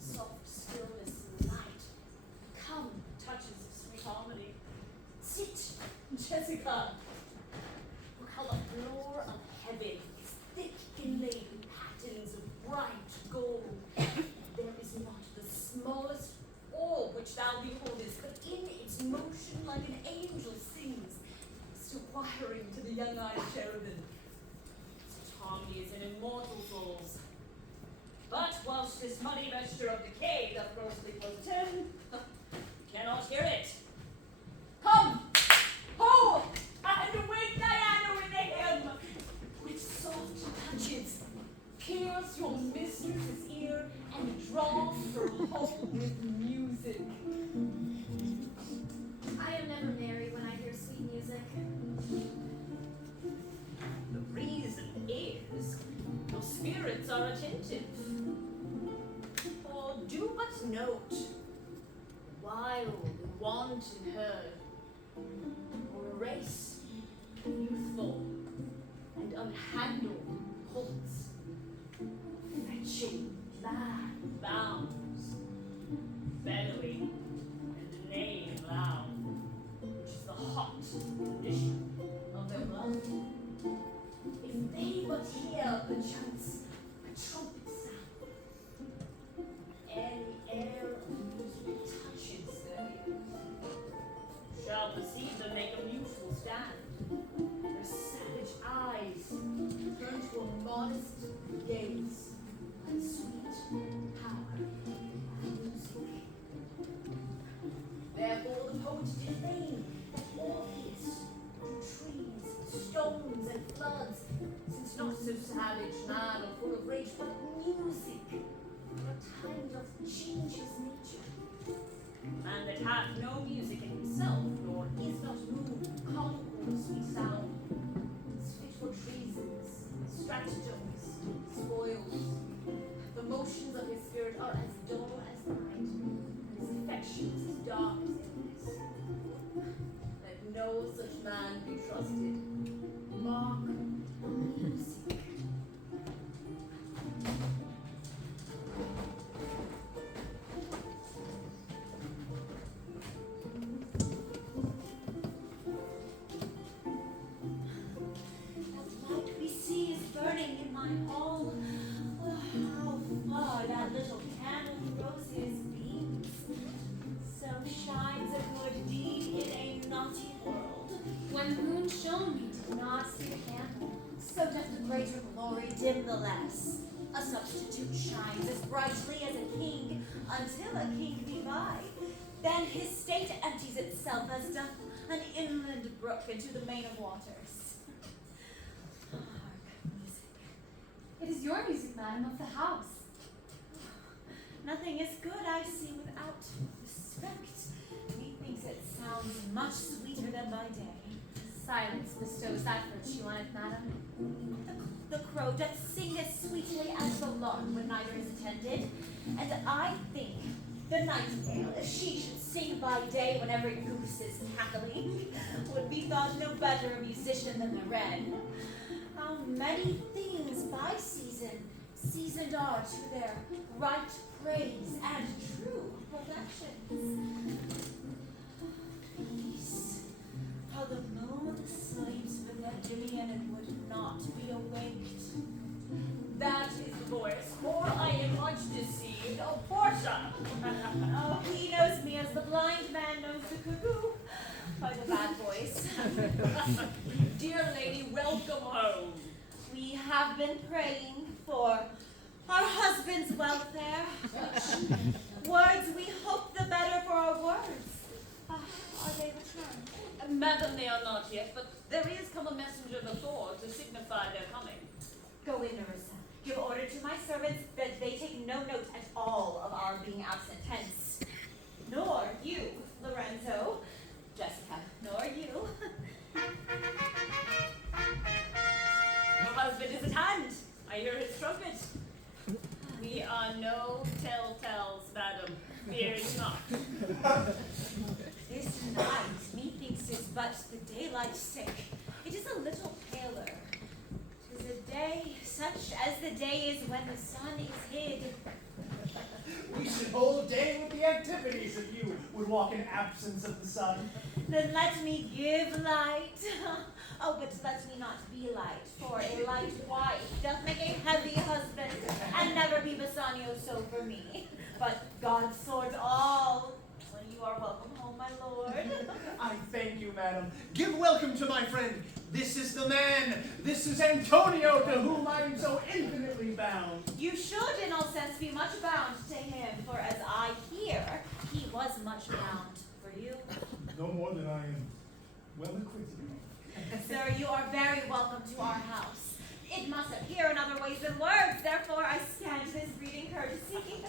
Soft stillness in the night. Come, touches of sweet harmony. Sit, Jessica. Look how the floor of heaven is thick inlaid with patterns of bright gold. There is not the smallest orb which thou beholdest, but in its motion like an angel sings, still choiring to the young-eyed cherubim. Such harmony is in immortal souls. But whilst this muddy vesture of decay doth grossly portend, cannot hear it. Come! Ho! And wake Diana with a hymn! With soft touches, pierce your mistress's ear and draw her home with music. I am never merry when I hear sweet music. The reason is your spirits are attentive. For do but note the wild, wanton herd, or a race of youthful and unhandled colts, fetching mad bounds, bellowing and neighing loud, which is the hot condition of their blood. If they but hear perchance a trumpet sound, any air of music touches their ears, shall perceive them make a mutual stand, their savage eyes turn to a modest gaze, like sweet power and music. Therefore the poet did feign that Orpheus drew trees, stones, and floods, since not so savage, mad, or full of rage, but music, for a time doth change his nature. Man that hath no music in himself, nor is not moved, concord, sweet sound, is fit for treasons, stratagems, spoils. The motions of his spirit are as dull as the night, and his affections as dark as illness. Let no such man be trusted. Mark the music. That light we see is burning in my hall. Oh, how far that little candle throws his beams. So shines a good deed in a naughty world. When the moon shone, we did not see the candle. So doth the greater glory dim the less. A substitute shines as brightly as a king, until a king be by. Then his state empties itself as doth an inland brook into the main of waters. Hark, music. It is your music, madam, of the house. Nothing is good I see without respect. Methinks it sounds much sweeter than by day. Silence bestows that virtue on it, madam. The crow doth sing as sweetly as the lark when neither is attended, and I think the nightingale, if she should sing by day when every goose is cackling, would be thought no better a musician than the wren. How many things by seasoned are to their right praise and true perfections. Peace. How the moon sleeps with Endymion and would not be awaked. That is the voice, or I am much deceived, of Portia. by the bad boys. Dear lady, welcome home. We have been praying for our husband's welfare. Words, we hope the better for our words. Are they returned? Madam, they are not yet, but there is come a messenger before to signify their coming. Go in, Nerissa. Give order to my servants that they take no note at all of our being absent hence. Nor you, Lorenzo, Jessica, nor you. Your husband is at hand. I hear his trumpet. We are no telltales, madam. Fear not. This night, methinks, is but the daylight sick. It is a little paler. 'Tis a day such as the day is when the sun is hid. We should hold day with the activities if you would walk in absence of the sun. Then let me give light. Oh, but let me not be light, for a light wife doth make a heavy husband, and never be Bassanio so for me. But God sorts all. When you are welcome home, my lord. I thank you, madam. Give welcome to my friend. This is the man. This is Antonio, to whom I am so infinitely bound. You should, in all sense, be much bound to him, for as I hear, he was much bound for you. No more than I am well acquitted of. Sir, you are very welcome to our house. It must appear in other ways than words, therefore I stand this greeting courtesy.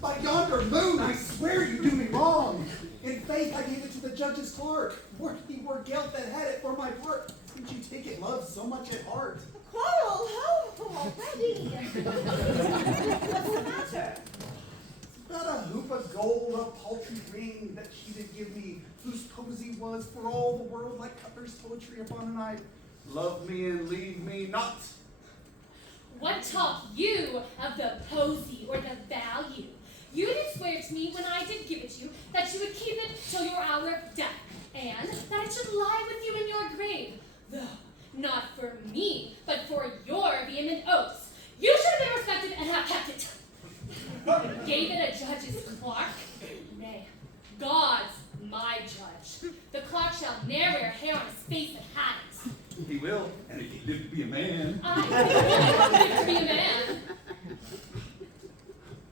By yonder moon, I swear you do me wrong. In faith, I gave it to the judge's clerk. Were he were guilt that had it for my part. Since you take it, love, so much at heart. A quarrel? Oh, already. What's the matter? About a hoop of gold, a paltry ring that she did give me, whose posy was for all the world like Cutler's poetry upon a knife. Love me and leave me not. What talk you of the posy or the value? You did swear to me when I did give it you that you would keep it till your hour of death, and that it should lie with you in your grave. Though, not for me, but for your vehement oaths. You should have been respected and have kept it. Gave it a judge's clerk? Nay, God's my judge. The clerk shall ne'er wear hair on his face that had it. He will, and if he lived to be a man. I live to be a man.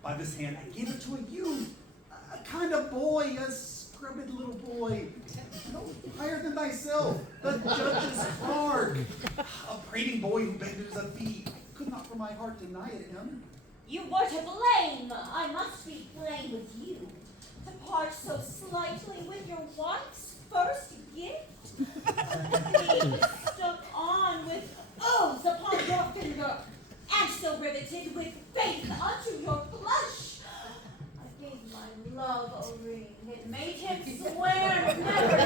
By this hand, I gave it to a youth, a kind of boy, a scrubbed little boy, no higher than thyself, the judge's clerk, a prating boy who begged it as a fee. I could not for my heart deny it him. You were to blame. I must be plain with you. To part so slightly with your wife's first gift. These stuck on with oaths upon your finger, and so riveted with faith unto your flesh. I gave my love a ring. It made him swear never to.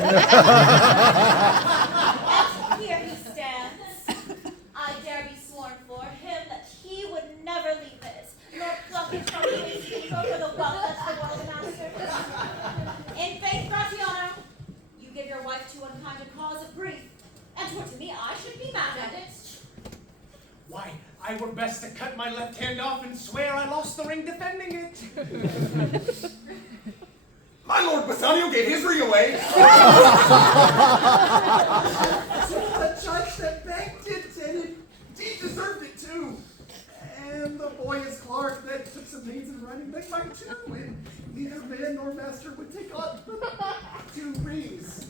And here he stands. I dare be sworn for him that he would never leave it, nor pluck it from his finger for the wealth that's the world master. In faith, Gratiano, you give your wife to unkind a cause of grief, and to me I should be mad at it. Why, I were best to cut my left hand off and swear I lost the ring defending it. My Lord Bassanio gave his ring away. The judge that begged it, and he deserved it too. And the boy is clerk that took some pains in writing begged mine too, and neither man nor master would take on 2 rings.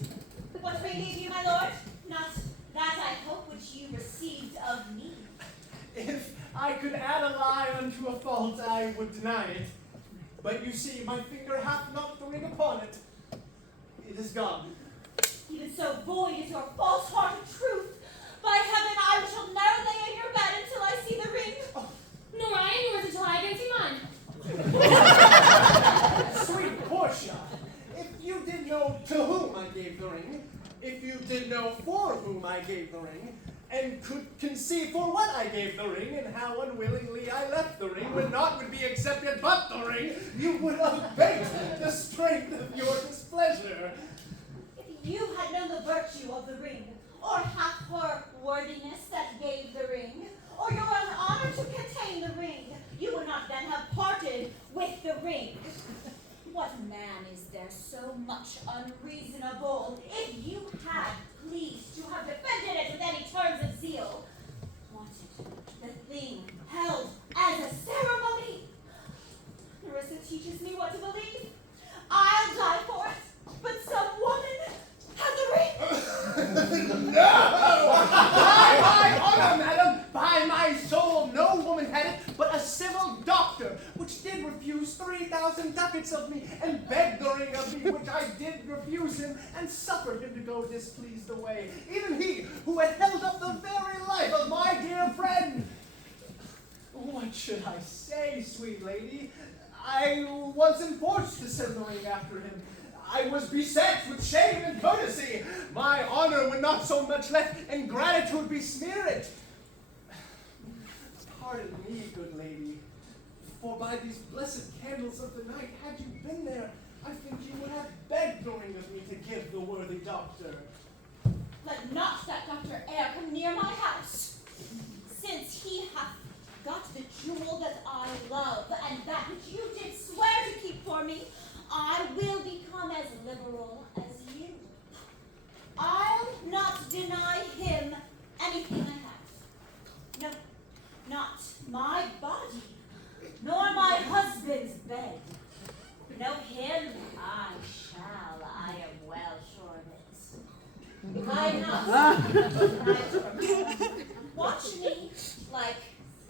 What ring gave you, my lord? Not that I hope which you received of me. If I could add a lie unto a fault, I would deny it. But you see, my finger hath not the ring upon it. It is gone. Even so void is your false heart of truth. By heaven, I shall never lay in your bed until I see the ring. Oh. Nor I in yours until I can see mine. Sweet Portia, if you did know to whom I gave the ring, if you did know for whom I gave the ring, and could conceive for what I gave the ring, and how unwillingly I left the ring, when naught would be accepted but the ring, you would abate the strength of your displeasure. If you had known the virtue of the ring, or half her worthiness that gave the ring, or your own honor to contain the ring, you would not then have parted with the ring. What man is there so much much unreasonable. If you had pleased to have defended it with any terms of zeal, wanted the thing held as a ceremony. Nerissa teaches me what to believe. I'll die for it, but some woman had the ring. By my honor, madam, by my soul, no woman had it, but a civil doctor, which did refuse 3,000 ducats of me, and begged the ring of me, which I did refuse him, and suffered him to go displeased away. Even he, who had held up the very life of my dear friend. What should I say, sweet lady? I wasn't forced to send the ring after him. I was beset with shame and courtesy. My honor would not so much let ingratitude besmear it. Pardon me, good lady, for by these blessed candles of the night, had you been there, I think you would have begged the ring of me to give the worthy doctor. Let not that doctor e'er come near my house, since he hath got the jewel that I love, and that which you did swear to keep for me. I will become as liberal as you. I'll not deny him anything I have. No, not my body, nor my husband's bed. No, him I shall, I am well sure of it. I not deny from him. Watch me like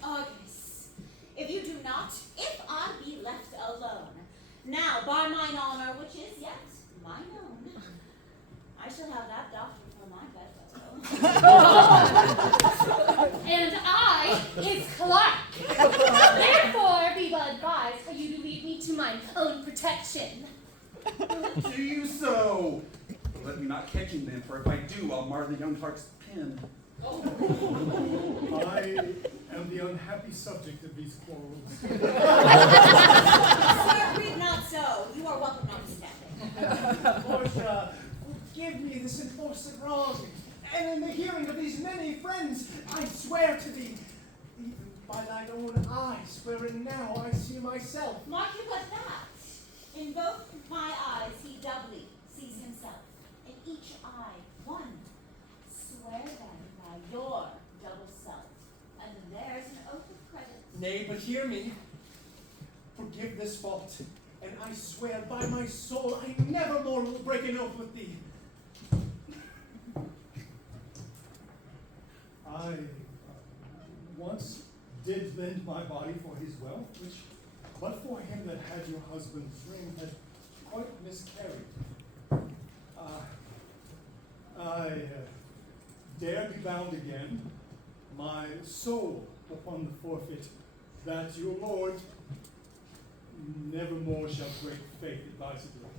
Argus. If you do not, if I be left alone, now, by mine honor, which is yet mine own, I shall have that doctor for my bedfellow. And I is Clark. Therefore, be well advised for you to leave me to my own protection. Do you so? But let me not catch him then, for if I do, I'll mar the young heart's pin. I am the unhappy subject of these quarrels. Sir, grieve not so. You are welcome notwithstanding. Portia, forgive me this enforced wrong, and in the hearing of these many friends, I swear to thee, even by thine own eyes, wherein now I see myself. Mark you but that. In both my eyes he doubly sees himself. In each eye one. Swear then by your double self, and there's an oath of credit. Nay, but hear me. Forgive this fault, and I swear by my soul I never more will break an oath with thee. I once did lend my body for his wealth, which, but for him that had your husband's ring, had quite miscarried. I dare be bound again, my soul upon the forfeit, that your lord never more shall break faith advisedly.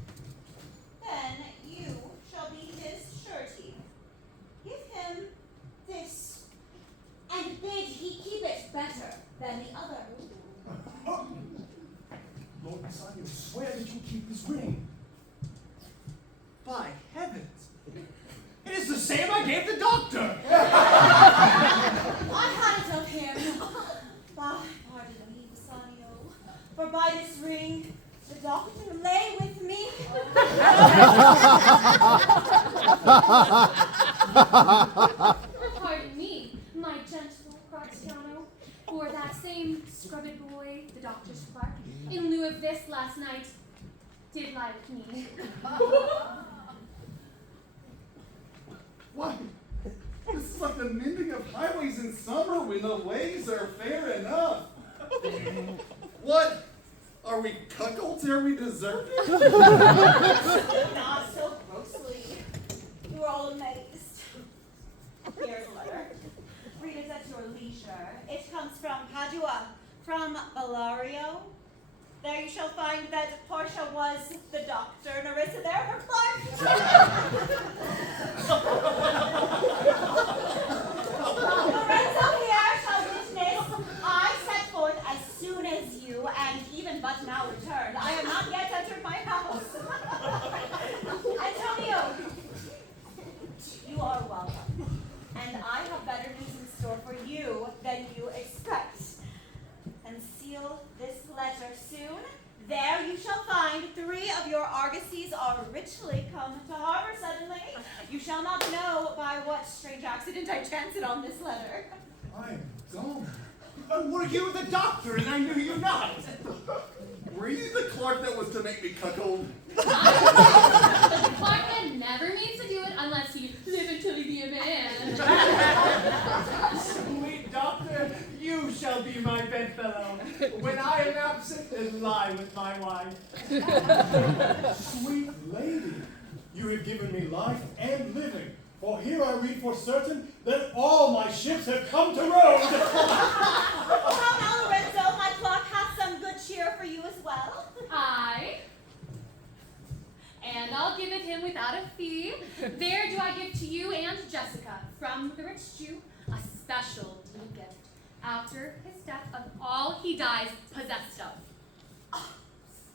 Then you shall be his surety. Give him this, and bid he keep it better than the other. Lord Bassanio, swear that you'll keep this ring. By heavens, it is the same I gave the doctor. I had it of him. Pardon me, Bassanio, for by this ring the doctor lay with me. Pardon me, my gentle Gratiano, for that same scrubbed boy, the doctor's clerk, in lieu of this last night, did lie with me. Why? This is like the mending of highways in summer when the ways are fair enough. What? Are we cuckolds? Are we deserted? Not so grossly. You are all amazed. Here's a letter. Read it at your leisure. It comes from Padua, from Bellario. There you shall find that Portia was the doctor, Nerissa there, her clerk. Lorenzo here shall witness. I set forth as soon as you, and even but now returned. I have not yet entered my house. Antonio, you are welcome. And I have better news in store for you than you expect. And seal this letter soon. There you shall find 3 of your argosies are richly come to harbor suddenly. You shall not know by what strange accident I chanced on this letter. I am dumb. Were you the doctor and I knew you not? Were you the clerk that was to make me cuckold? The department never means to do it unless you live until you be a man. Sweet doctor, you shall be my bedfellow. When I am absent, then lie with my wife. Sweet lady, you have given me life and living. For here I read for certain that all my ships have come to road. How now, Lorenzo, my clock hath some good cheer for you as well. Aye. And I'll give it him without a fee. There do I give to you and Jessica, from the rich Jew, a special little gift, after his death of all he dies possessed of.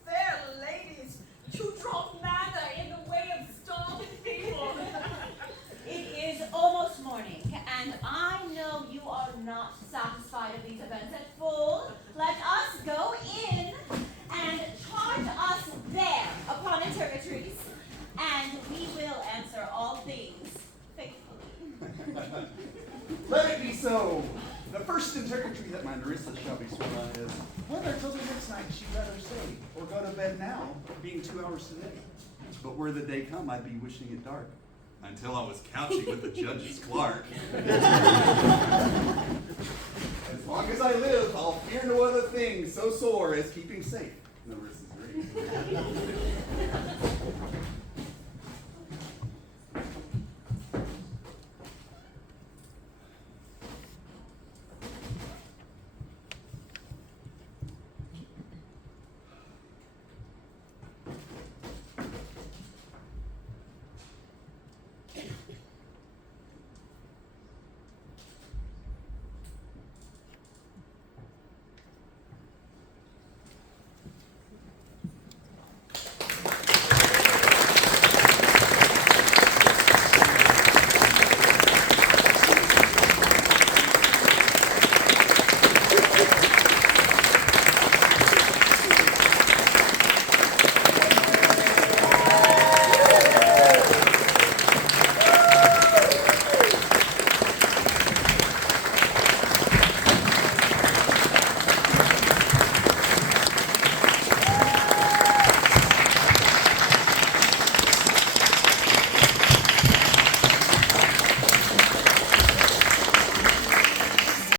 Fair ladies, you drop manna in the way of starving people. It is almost morning, and I know you are not satisfied of these events at full. Let us go in and charge us there upon interrogatories, and we will answer all things faithfully. Let it be so. The first interrogatory that my Narissa shall be sworn on is whether till the next night she'd rather stay or go to bed now, being 2 hours today. But were the day come, I'd be wishing it dark. Until I was couching with the judge's clerk. As long as I live, I'll fear no other thing so sore as keeping safe